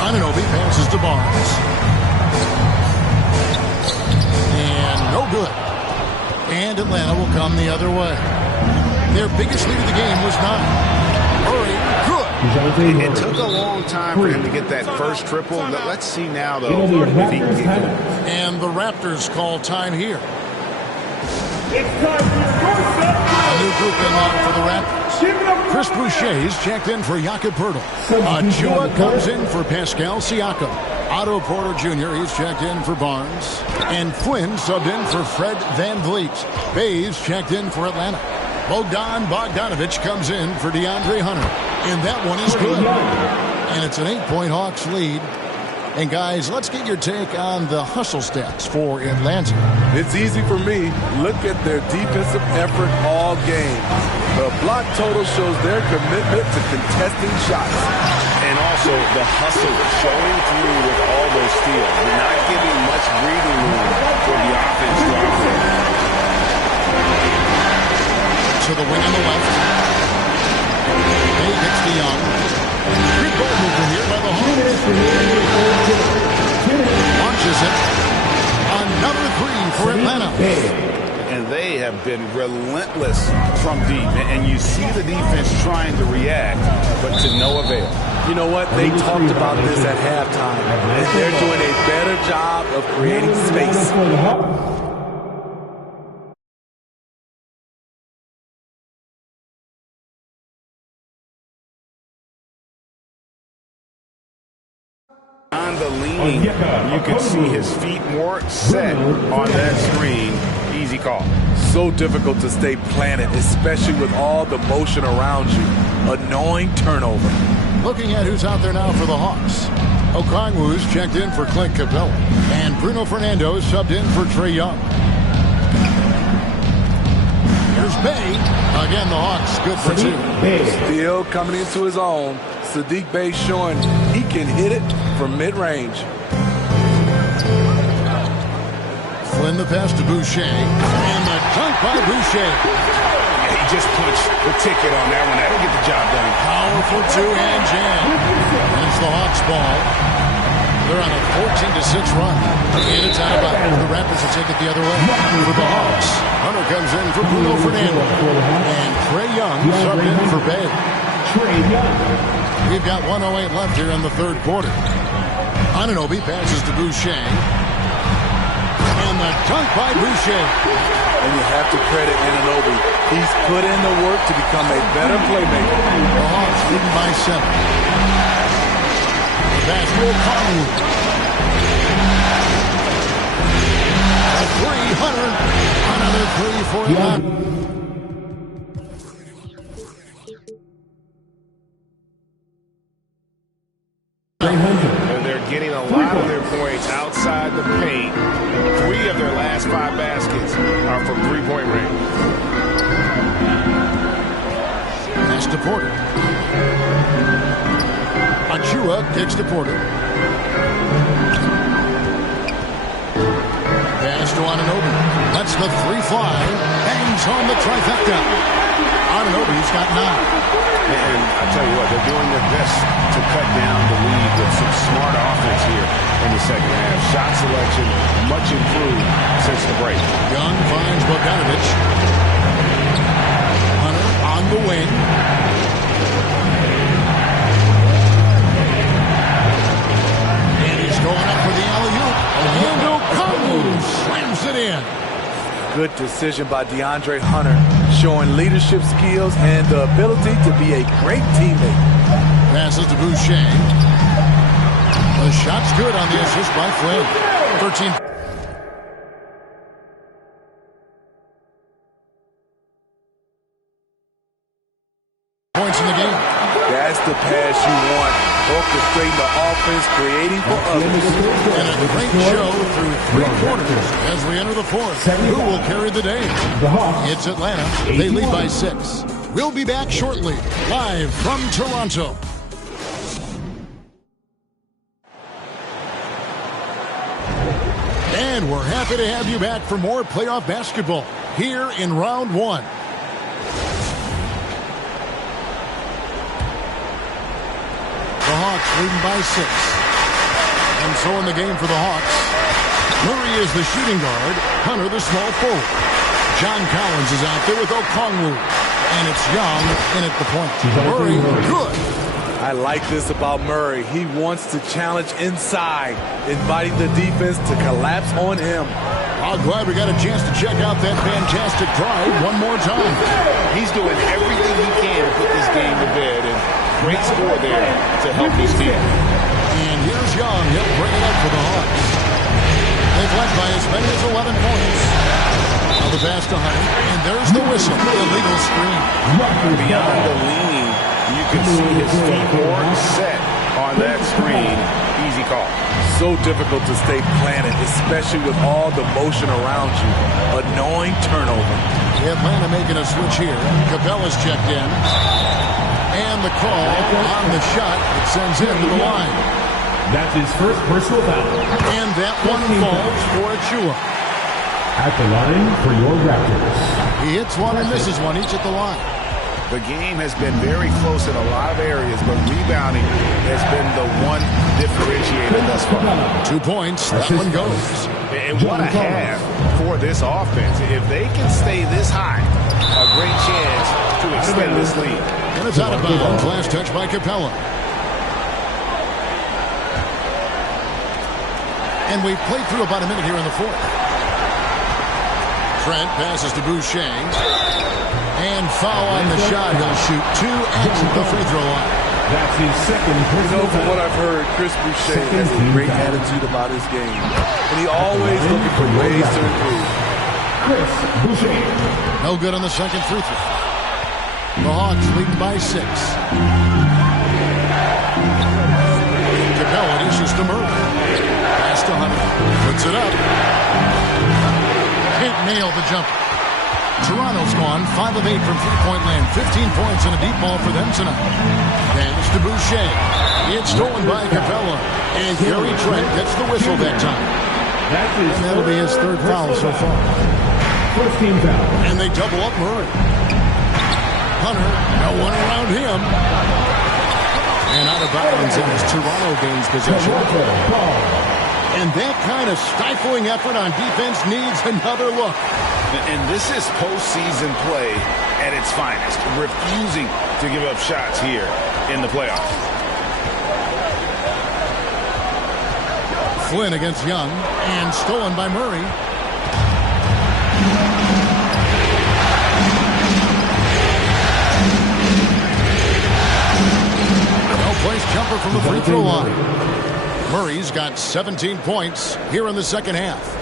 Anunoby passes to Barnes. And no good. And Atlanta will come the other way. Their biggest lead of the game was 9. Murray, good. It took a long time for him to get that first triple. Let's see now, though, if he can get it. And the Raptors call time here. A new grouping on for the Raptors. Chris Boucher is checked in for Jakob Poeltl. Achua comes in for Pascal Siakam. Otto Porter Jr. he's checked in for Barnes. And Quinn subbed in for Fred VanVleet. Bays checked in for Atlanta. Bogdan Bogdanovic comes in for DeAndre Hunter. And that one is good. And it's an 8-point Hawks lead. And guys, let's get your take on the hustle stats for Atlanta. It's easy for me. Look at their defensive effort all game. The block total shows their commitment to contesting shots. And also the hustle showing through with all those steals. They're not giving much breathing room for the offense to operate. To the wing on the left. Bay gets to Young. Good ball mover here by the Hawks. Launches it. Another three for Atlanta. And they have been relentless from deep. And you see the defense trying to react, but to no avail. You know what? They talked about this at halftime. And they're doing a better job of creating space. On the lean, you could see his feet more set on that screen. Easy call. So difficult to stay planted, especially with all the motion around you. Annoying turnover. Looking at who's out there now for the Hawks. Okongwu's checked in for Clint Capella. And Bruno Fernando subbed in for Trae Young. Here's Bay. Again, the Hawks good for two. Still coming into his own. Sadiq Bey showing he can hit it from mid-range. Flynn the pass to Boucher. And the dunk by Boucher. He just punched the ticket on that one. That'll get the job done. Powerful two-hand jam. It's the Hawks ball. They're on a 14-6 run. And it's out of bounds. The Raptors will take it the other way. For the Hawks. Hunter comes in for Bruno Fernando. And Trae Young subbed in for Bay. We've got 1:08 left here in the third quarter. Anunoby passes to Boucher. And the dunk by Boucher. And you have to credit Anunoby. He's put in the work to become a better playmaker. The Hawks leading by 7. Pass to Okongwu. A 300. Another three for Atlanta. And they're getting a lot of their points outside the paint. 3 of their last 5 baskets are from three-point range. Pass to Porter. Achua kicks to Porter. Pass to Anunoby. Lets the three fly. Bangs home the trifecta. Anunoby's got 9. And I tell you what, they're doing their best to cut down the lead with some smart offense here in the second half. Shot selection much improved since the break. Young finds Bogdanovic. Hunter on the wing. And he's going up for the alley-oop. And Okongwu slams it in. Good decision by DeAndre Hunter, showing leadership skills and the ability to be a great teammate. Passes to Boucher. The shot's good on the assist by Flynn. 13 points in the game. That's the pass you want. Orchestrating the offense, creating for others. And a great show through 3 quarters as we enter the fourth. Who will carry the day? It's Atlanta. They lead by 6. We'll be back shortly, live from Toronto. And we're happy to have you back for more playoff basketball here in round 1. The Hawks leading by 6. And so in the game for the Hawks, Murray is the shooting guard, Hunter the small forward. John Collins is out there with Okongwu. And it's Young in at the point. Murray, good. I like this about Murray. He wants to challenge inside, inviting the defense to collapse on him. Oh, glad we got a chance to check out that fantastic drive one more time. He's doing everything he can to put this game to bed, and great score there to help his team. And here's Young. He'll bring it up for the Hawks. They've led by as many as 11 points. Now the pass to Hunter, and there's the whistle. Illegal screen. Beyond the lean, you can see his feet weren't set on that screen. Easy call. So difficult to stay planted, especially with all the motion around you. Annoying turnover. Atlanta making a switch here. Capella's checked in. And the call on the shot that sends him to the line. That's his first personal foul. And that one falls for Achua. At the line for your Raptors. He hits one and misses one, each at the line. The game has been very close in a lot of areas, but rebounding has been the one differentiator thus far. 2 points, that one goes. And what a half for this offense. If they can stay this high, a great chance to extend this lead. And it's out of bounds. Last touch by Capella. And we've played through about a minute here in the fourth. Trent passes to Boucher. And foul on the shot. He'll shoot 2 at the free throw line. That's his second personal from what I've heard, Chris Boucher has a great attitude about his game. And he always looking for ways to improve. Chris Boucher. No good on the second free throw. The Hawks lead by 6. Capella dishes to Murray. Pass to Hunter. Puts it up. Can't nail the jumper. Toronto's gone 5 of 8 from three-point land. 15 points and a deep ball for them tonight. Pass to Boucher. It's stolen by Capella. And Gary Trent gets the whistle that time. And that'll be his third foul so far. First team foul. And they double up Murray. Hunter, no one around him. And out of bounds as Toronto gains possession. And that kind of stifling effort on defense needs another look. And this is postseason play at its finest, refusing to give up shots here in the playoffs. Flynn against Young, and stolen by Murray. Well-placed jumper from the free throw line. Murray's got 17 points here in the second half.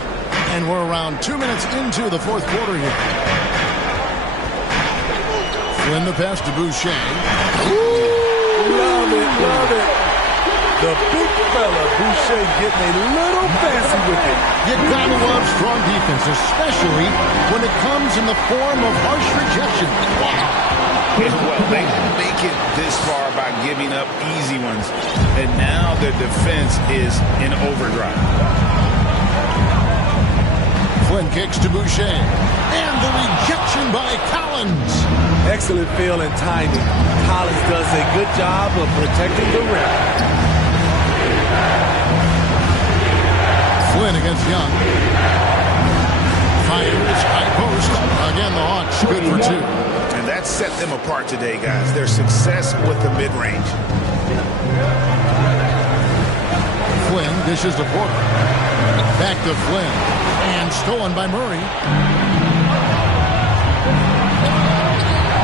And we're around 2 minutes into the fourth quarter here. Flynn the pass to Boucher. Ooh, love it, love it. The big fella, Boucher, getting a little fancy with it. You gotta love strong defense, especially when it comes in the form of harsh rejection. Wow. Well, they make it this far by giving up easy ones. And now their defense is in overdrive. Flynn kicks to Boucher. And the rejection by Collins. Excellent feel and timing. Collins does a good job of protecting the rim. Flynn against Young. Fires high post. Again, the Hawks good for 2. And that set them apart today, guys. Their success with the mid-range. Flynn dishes to Porter. Back to Flynn. And stolen by Murray.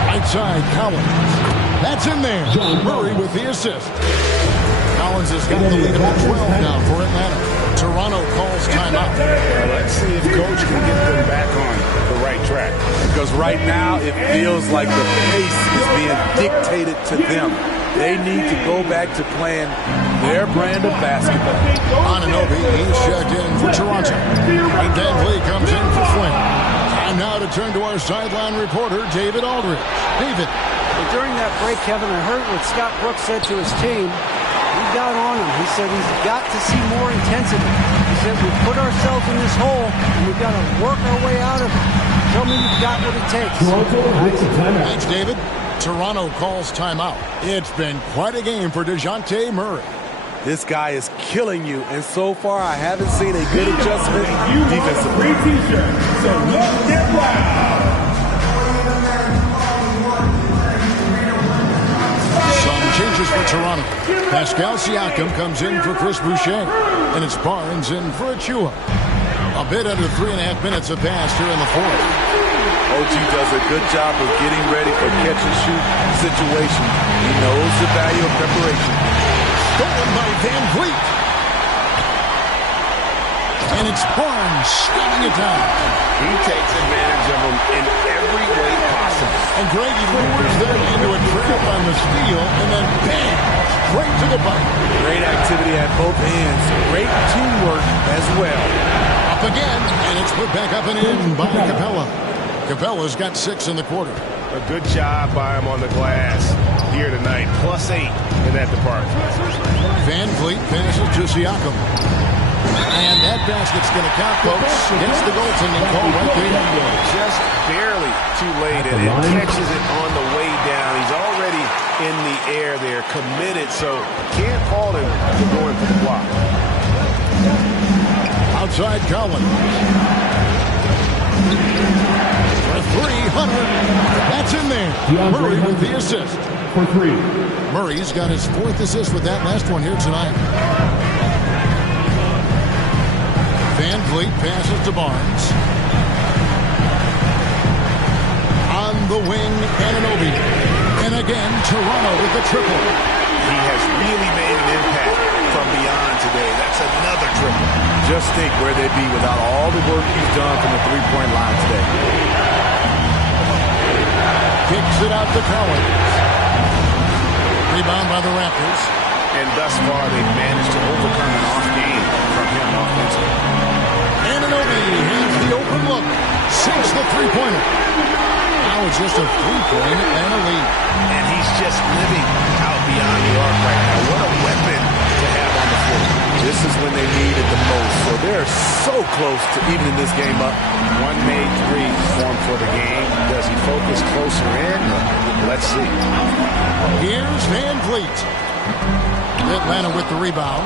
Right side, Collins. That's in there. Murray with the assist. Collins has got the lead of 12 now for Atlanta. Toronto calls timeout. Let's see if Coach can get them back on the right track. Because right now it feels like the pace is being dictated to them. They need to go back to playing their brand of basketball. Anunoby, he's checked in for Toronto. And Van Vliet comes in for Flynn. Time now to turn to our sideline reporter, David Aldridge. David. Well, during that break, Kevin, I heard what Scott Brooks said to his team. He got on him. He said he's got to see more intensity. He said we put ourselves in this hole and we've got to work our way out of it. Tell me you've got what it takes. Thanks, David. Toronto calls timeout. It's been quite a game for DeJounte Murray. This guy is killing you, and so far I haven't seen a good adjustment defensively. So let's get loud. Some changes for Toronto. Pascal Siakam comes in for Chris Boucher, and it's Barnes in for Achua. A bit under 3.5 minutes have passed here in the fourth. OG does a good job of getting ready for catch-and-shoot situations. He knows the value of preparation. Stolen by Van Vliet. And it's Barnes stealing it down. He takes advantage of him in every way possible. And Grady lures them into a trap on the steal, and then bam, straight to the bucket. Great activity at both ends. Great teamwork as well. Up again, and it's put back up and in by Capella. Capella's got 6 in the quarter. A good job by him on the glass here tonight. +8 in that department. Van Vliet passes to Siakam. And that basket's going to count, folks. Against the goaltending call right there. Just barely too late, and it catches it on the way down. He's already in the air there, committed, so can't call him for going for the block. Outside Collins. For 300. That's in there. Murray with the assist. For 3. Murray's got his 4th assist with that last one here tonight. Van Vliet passes to Barnes. On the wing, Anunoby. And again, Toronto with the triple. He has really made an impact from beyond today. That's another triple. Just think where they'd be without all the work he's done from the three-point line today. Kicks it out to Collins. Rebound by the Raptors. And thus far, they've managed to overcome an off game from him offensively. Anunoby has the open look. Sinks the three-pointer. Now it's just a 3-point and a lead. And he's just living out beyond the arc right now. What a weapon to have on the floor. This is when they need it the most. So they're so close to evening this game up. One made 3 formed for the game. Does he focus closer in? Let's see. Here's Van Vliet. Atlanta with the rebound.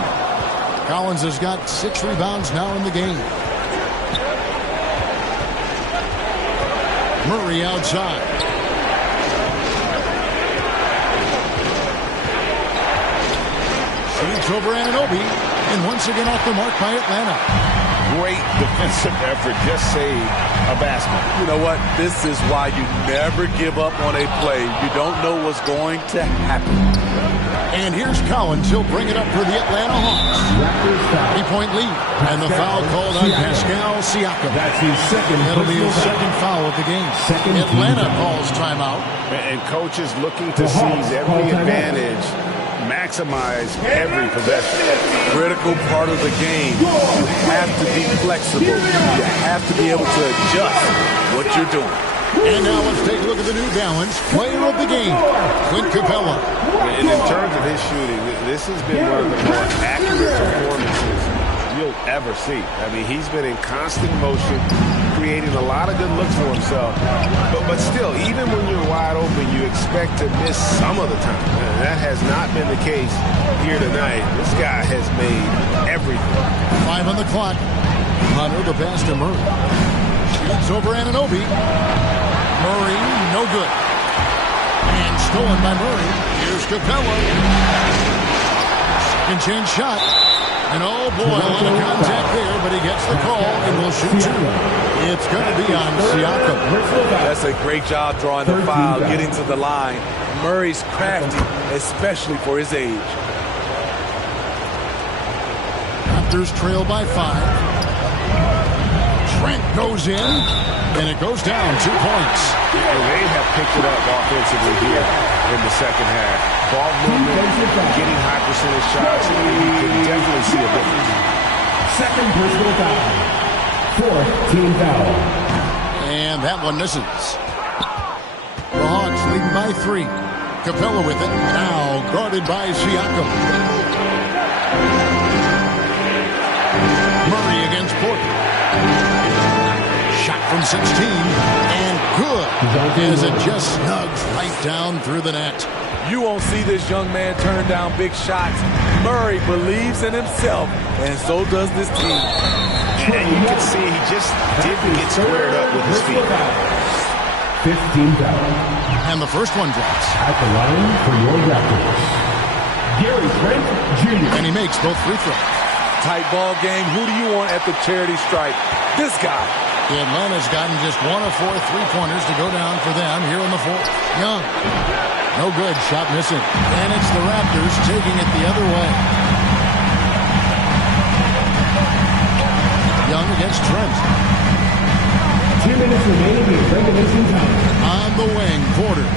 Collins has got 6 rebounds now in the game. Murray outside. Shoots over Anunoby. And once again off the mark by Atlanta. Great defensive effort. Just saved a basket. You know what? This is why you never give up on a play. You don't know what's going to happen. And here's Collins. He'll bring it up for the Atlanta Hawks. 3-point lead. And the foul called on Pascal Siakam. That's his second. That'll be his second foul of the game. Atlanta calls timeout. And coaches looking to seize every advantage, maximize every possession. Critical part of the game. You have to be flexible. You have to be able to adjust what you're doing. And now let's take a look at the New Balance player of the game, Clint Capella. And in terms of his shooting, this has been one of the more accurate performances you'll ever see. I mean, he's been in constant motion, creating a lot of good looks for himself. But still, even when you're wide open, you expect to miss some of the time. And that has not been the case here tonight. This guy has made everything. 5 on the clock. Hunter the pass to Murray. Shoots over Anunoby. Murray, no good. And stolen by Murray. Here's Capella. Second chance shot. And oh boy, a lot of contact there, but he gets the call and will shoot 2. It's going to be on Siakam. That's a great job drawing the foul, getting to the line. Murray's crafty, especially for his age. Raptors trail by 5. Trent goes in, and it goes down 2 points. And they have picked it up offensively here in the second half. Ball movement, getting high percentage shots, you can definitely see a difference. Second personal foul. 4th team foul. And that one misses. The Hawks leading by 3. Capella with it, now guarded by Siakam. Murray against Porter. Shot from 16, and good, as it just snugs right down through the net. You won't see this young man turn down big shots. Murray believes in himself, and so does this team. And you can see he just didn't get squared up with his feet. 15 foul. And the first one drops. At the line for your Raptors, Gary Trent Jr. And he makes both free throws. Tight ball game. Who do you want at the charity stripe? This guy. Atlanta's gotten just 1 of 4 3-pointers to go down for them here in the fourth. Young. No good. Shot missing. And it's the Raptors taking it the other way. Young against Trent. 2 minutes remaining in regulation time. On the wing, Porter.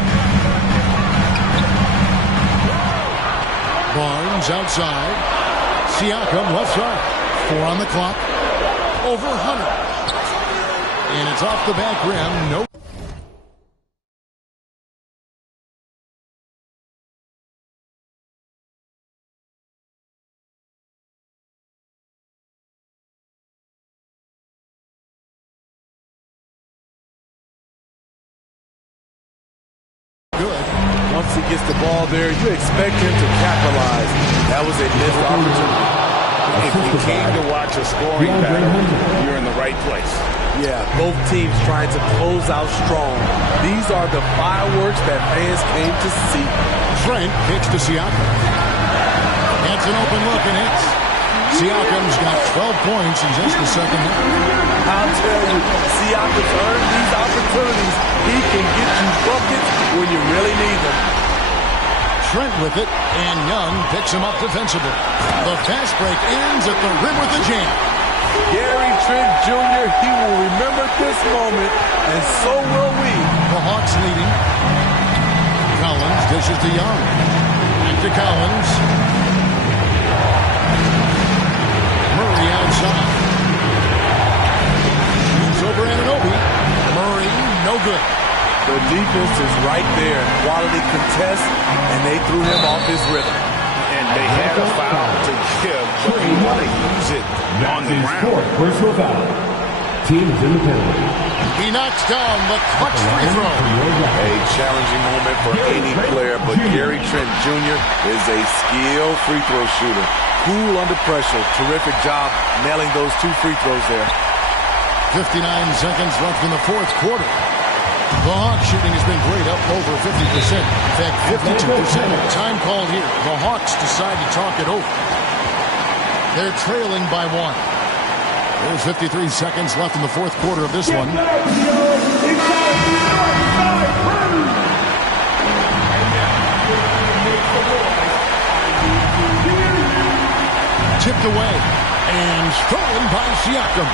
Barnes outside. Siakam left side. 4 on the clock. Over Hunter. And it's off the back rim. Nope. Once he gets the ball there, you expect him to capitalize. That was a missed opportunity. If you came to watch a scoring battle, you're in the right place. Yeah, both teams trying to close out strong. These are the fireworks that fans came to see. Trent kicks to Siakam. That's an open look and hits. Siakam's got 12 points in just the second half. I'll tell you, Siakam's earned these opportunities. He can get you buckets when you really need them. Trent with it, and Young picks him up defensively. The fast break ends at the rim with the jam. Gary Trent Jr., he will remember this moment, and so will we. The Hawks leading. Collins dishes to Young. Back to Collins. Murray outside. Shoots over Anunoby. Murray, no good. The defense is right there. Quality contest, and they threw him off his rhythm. And they had a foul to give, but you want to use it on the ground. Personal foul. Team is in the penalty. He knocks down the clutch free throw. A challenging moment for any player, but Gary Trent Jr. is a skilled free throw shooter. Cool under pressure. Terrific job nailing those 2 free throws there. 59 seconds left in the fourth quarter. The Hawks shooting has been great, up over 50%. In fact, 52%. Time called here. The Hawks decide to talk it over. They're trailing by 1. There's 53 seconds left in the fourth quarter of this one. Tipped away and stolen by Siakam.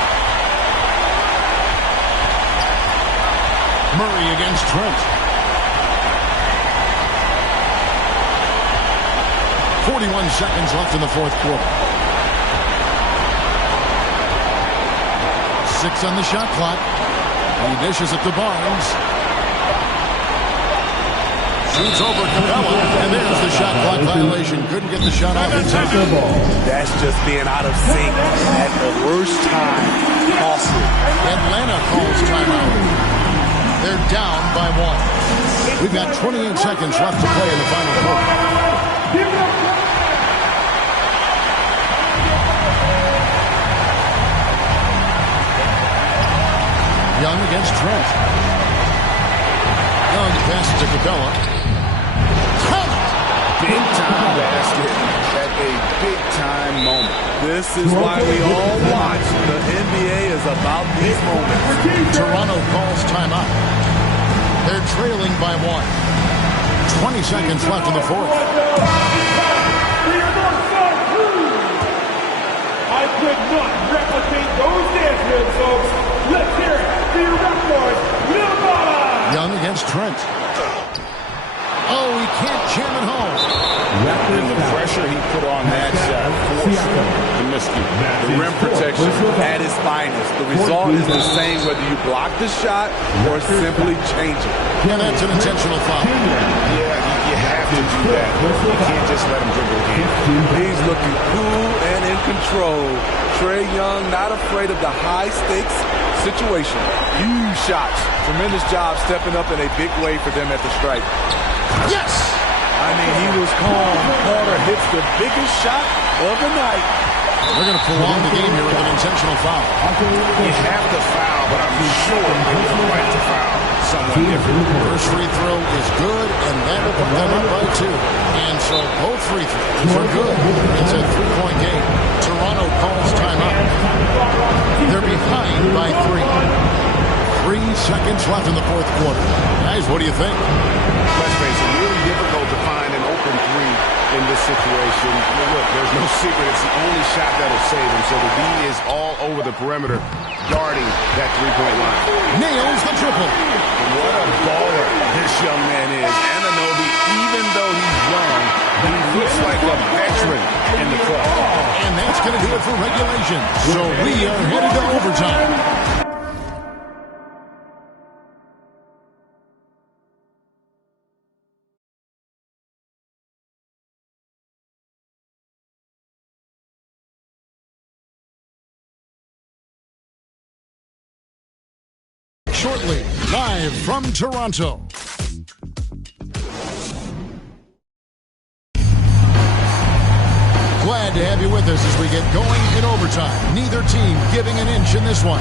Murray against Trent. 41 seconds left in the fourth quarter. 6 on the shot clock. He dishes it to Barnes. Shoots over Capella, and there's the shot clock violation. Couldn't get the shot off in time. That's just being out of sync at the worst time. Costly. Atlanta calls timeout. They're down by 1. We've got 28 seconds left to play in the final quarter. Young against Trent. Young passes to Capella. Big time basket at a big time moment. This is why we all watch. The NBA is about these moments. Toronto calls timeout. They're trailing by 1. 20 seconds left in the fourth. I could not replicate those dance moves, folks. Let's hear it for your Raptors, Nevada. Young against Trent. Oh, he can't jam it home. And the pressure he put on that shot forced the miscue. The rim protection at its finest. The result is the same whether you block the shot or simply change it. And that's an intentional foul. Yeah, you have to do that. You can't just let him dribble again. He's looking cool and in control. Trae Young not afraid of the high-stakes situation. Huge shots. Tremendous job stepping up in a big way for them at the stripe. Yes! I mean, he was calm. Carter hits the biggest shot of the night. They're going to prolong the game here with an intentional foul. You have to foul, but I'm sure you would like to foul someone different. First free throw is good, and that'll put them up by 2. And so both free throws are good. It's a 3-point game. Toronto secret. It's the only shot that'll save him. So the D is all over the perimeter, guarding that three-point line. Nails the triple. What a baller this young man is. Anunoby, even though he's young, he looks like a veteran in the club. And that's going to do it for regulation. So we are headed to overtime. Shortly, live from Toronto. Glad to have you with us as we get going in overtime. Neither team giving an inch in this one.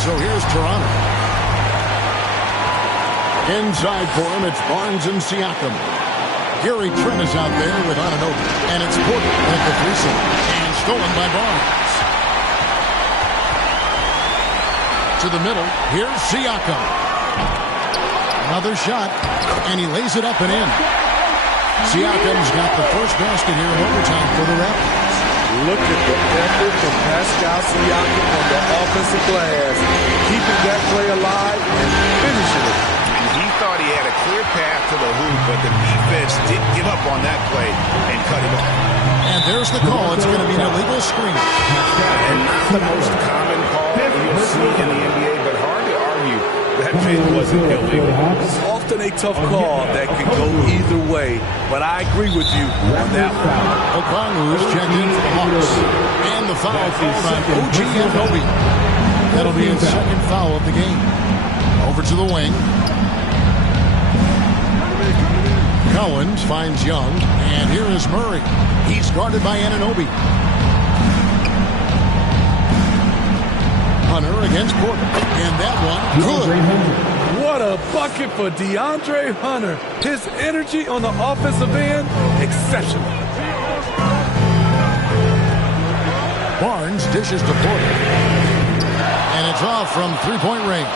So here's Toronto. Inside for him, it's Barnes and Siakam. Gary Trent is out there with Anunoby. And it's Porter at the threesome. And stolen by Barnes. To the middle, here's Siakam. Another shot, and he lays it up and in. Siakam's got the first basket here in overtime for the Raptors. Look at the effort from Pascal Siakam on the offensive glass, keeping that play alive and finishing it. And he thought he had a clear path to the hoop, but the defense didn't give up on that play and cut him off. And there's the call. It's going to be an illegal screen. And not the most common call you'll see in the NBA, but hard to argue that play wasn't illegal. It's often a tough call that can go either way, but I agree with you on that one. Okongwu is checked in for the Hawks. And the foul on OG Anunoby. That'll be his second foul of the game. Over to the wing. Collins finds Young, and here is Murray. He's guarded by Anunoby. Hunter against Porter, and that one good. What a bucket for DeAndre Hunter. His energy on the offensive end, exceptional. Barnes dishes to Porter, and it's off from three-point range.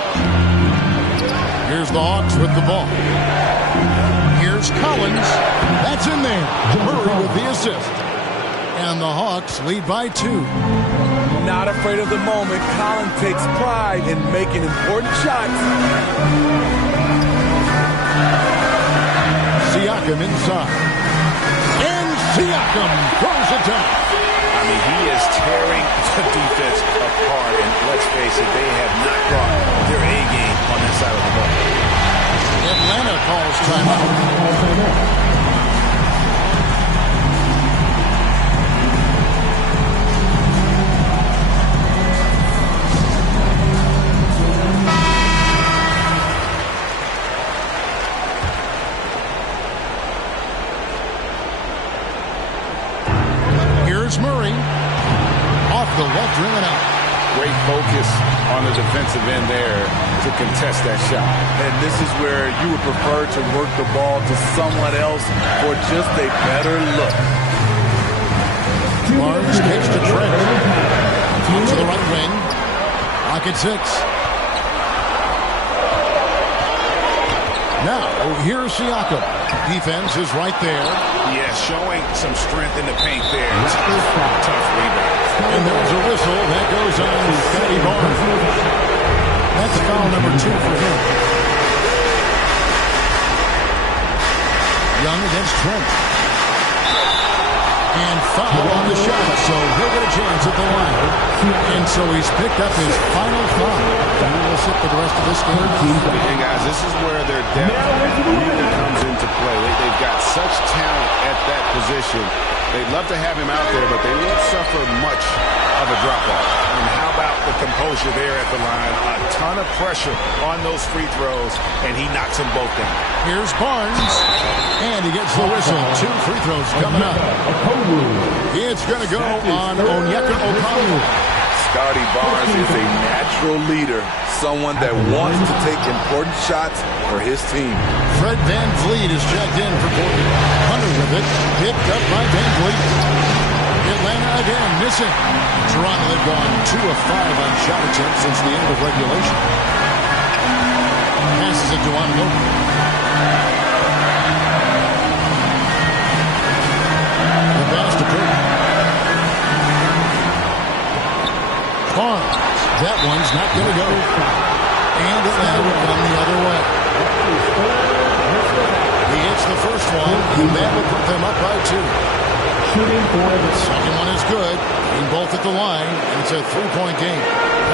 Here's the Hawks with the ball. Here's Collins. That's in there. Murray with the assist. And the Hawks lead by 2. Not afraid of the moment. Collins takes pride in making important shots. Siakam inside. And Siakam throws it down. I mean, he is tearing the defense apart. And let's face it, they have not brought their A game on that side of the ball. Atlanta calls timeout. Here's Murray. Off the left rim and out. Great focus on the defensive end there to contest that shot. And this is where you would prefer to work the ball to someone else for just a better look. Barnes kicks to Trent. To the right wing. Pocket 6. Now, here's Siakam. Defense is right there. Yeah, showing some strength in the paint there. Tough rebound. And there's a whistle. That goes on Scotty Barnes. That's foul number 2 for him. Young against Trent. And foul on the shot, so he'll get a chance at the line. And so he's picked up his final foul. He will sit for the rest of this game. And guys, this is where their depth really comes into play. They've got such talent at that position. They'd love to have him out there, but they won't suffer much of a drop-off. And how about the composure there at the line? A ton of pressure on those free throws, and he knocks them both down. Here's Barnes, and he gets the whistle. 2 free throws coming up. It's going to go on Onyeka Okongwu. Scotty Barnes is a natural leader, someone that wants to take important shots for his team. Fred Van Vliet is checked in for Portland. Hunter with it, picked up by Van Vliet. Atlanta again missing. Toronto had gone 2 of 5 on shot attempts since the end of regulation. Passes it to Anunoby. The pass to Curry. Barnes. That one's not going to go. And Atlanta will come the other way. He hits the first one, and that will put them up by 2. The second one is good. In both at the line, and it's a 3-point game.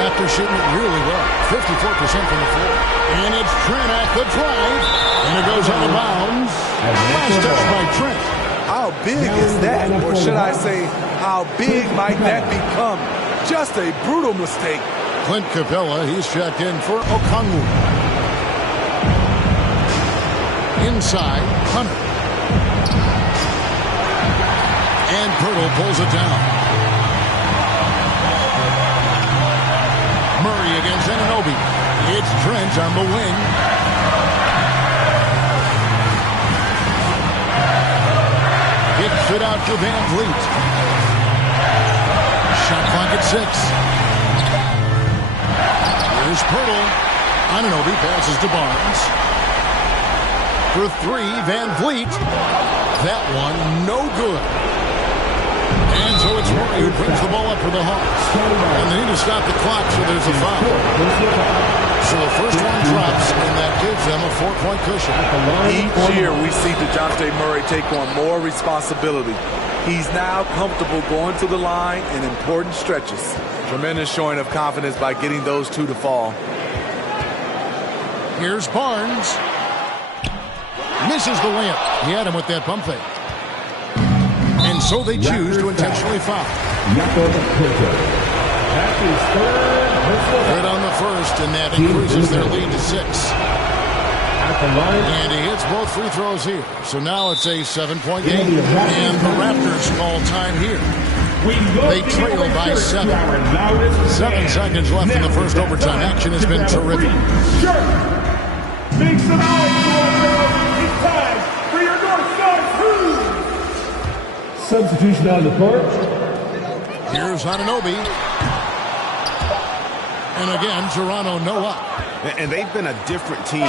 Raptors shooting it really well. 54% from the floor. And it's Trent at the drive. And it goes out of bounds. Last touch by Trent. How big is that? Or should I say, how big might that become? Just a brutal mistake. Clint Capella, he's checked in for Okongwu. Inside, Hunter. And Pirtle pulls it down. Murray against Anunoby. It's Trent on the wing. Kicks it out to Van Vliet. Shot clock at 6. Here's Pirtle. Anunoby passes to Barnes. For 3, Van Vliet. That one, no good. And so it's Murray who brings the ball up for the Hawks. And they need to stop the clock, so there's a foul. So the first one drops, and that gives them a 4-point cushion. Each year we see DeJounte Murray take on more responsibility. He's now comfortable going to the line in important stretches. Tremendous showing of confidence by getting those 2 to fall. Here's Barnes. Misses the layup. He had him with that pump fake. And so they choose to intentionally foul. Good on the first, and that increases their lead to 6. And he hits both free throws here. So now it's a 7-point game. And the Raptors call time here. They trail by 7. 7 seconds left in the first overtime. Action has been terrific. Make some noise. It's time for your Northside Crew. Substitution on the court. Here's Anunoby. And again, Toronto no up. And they've been a different team.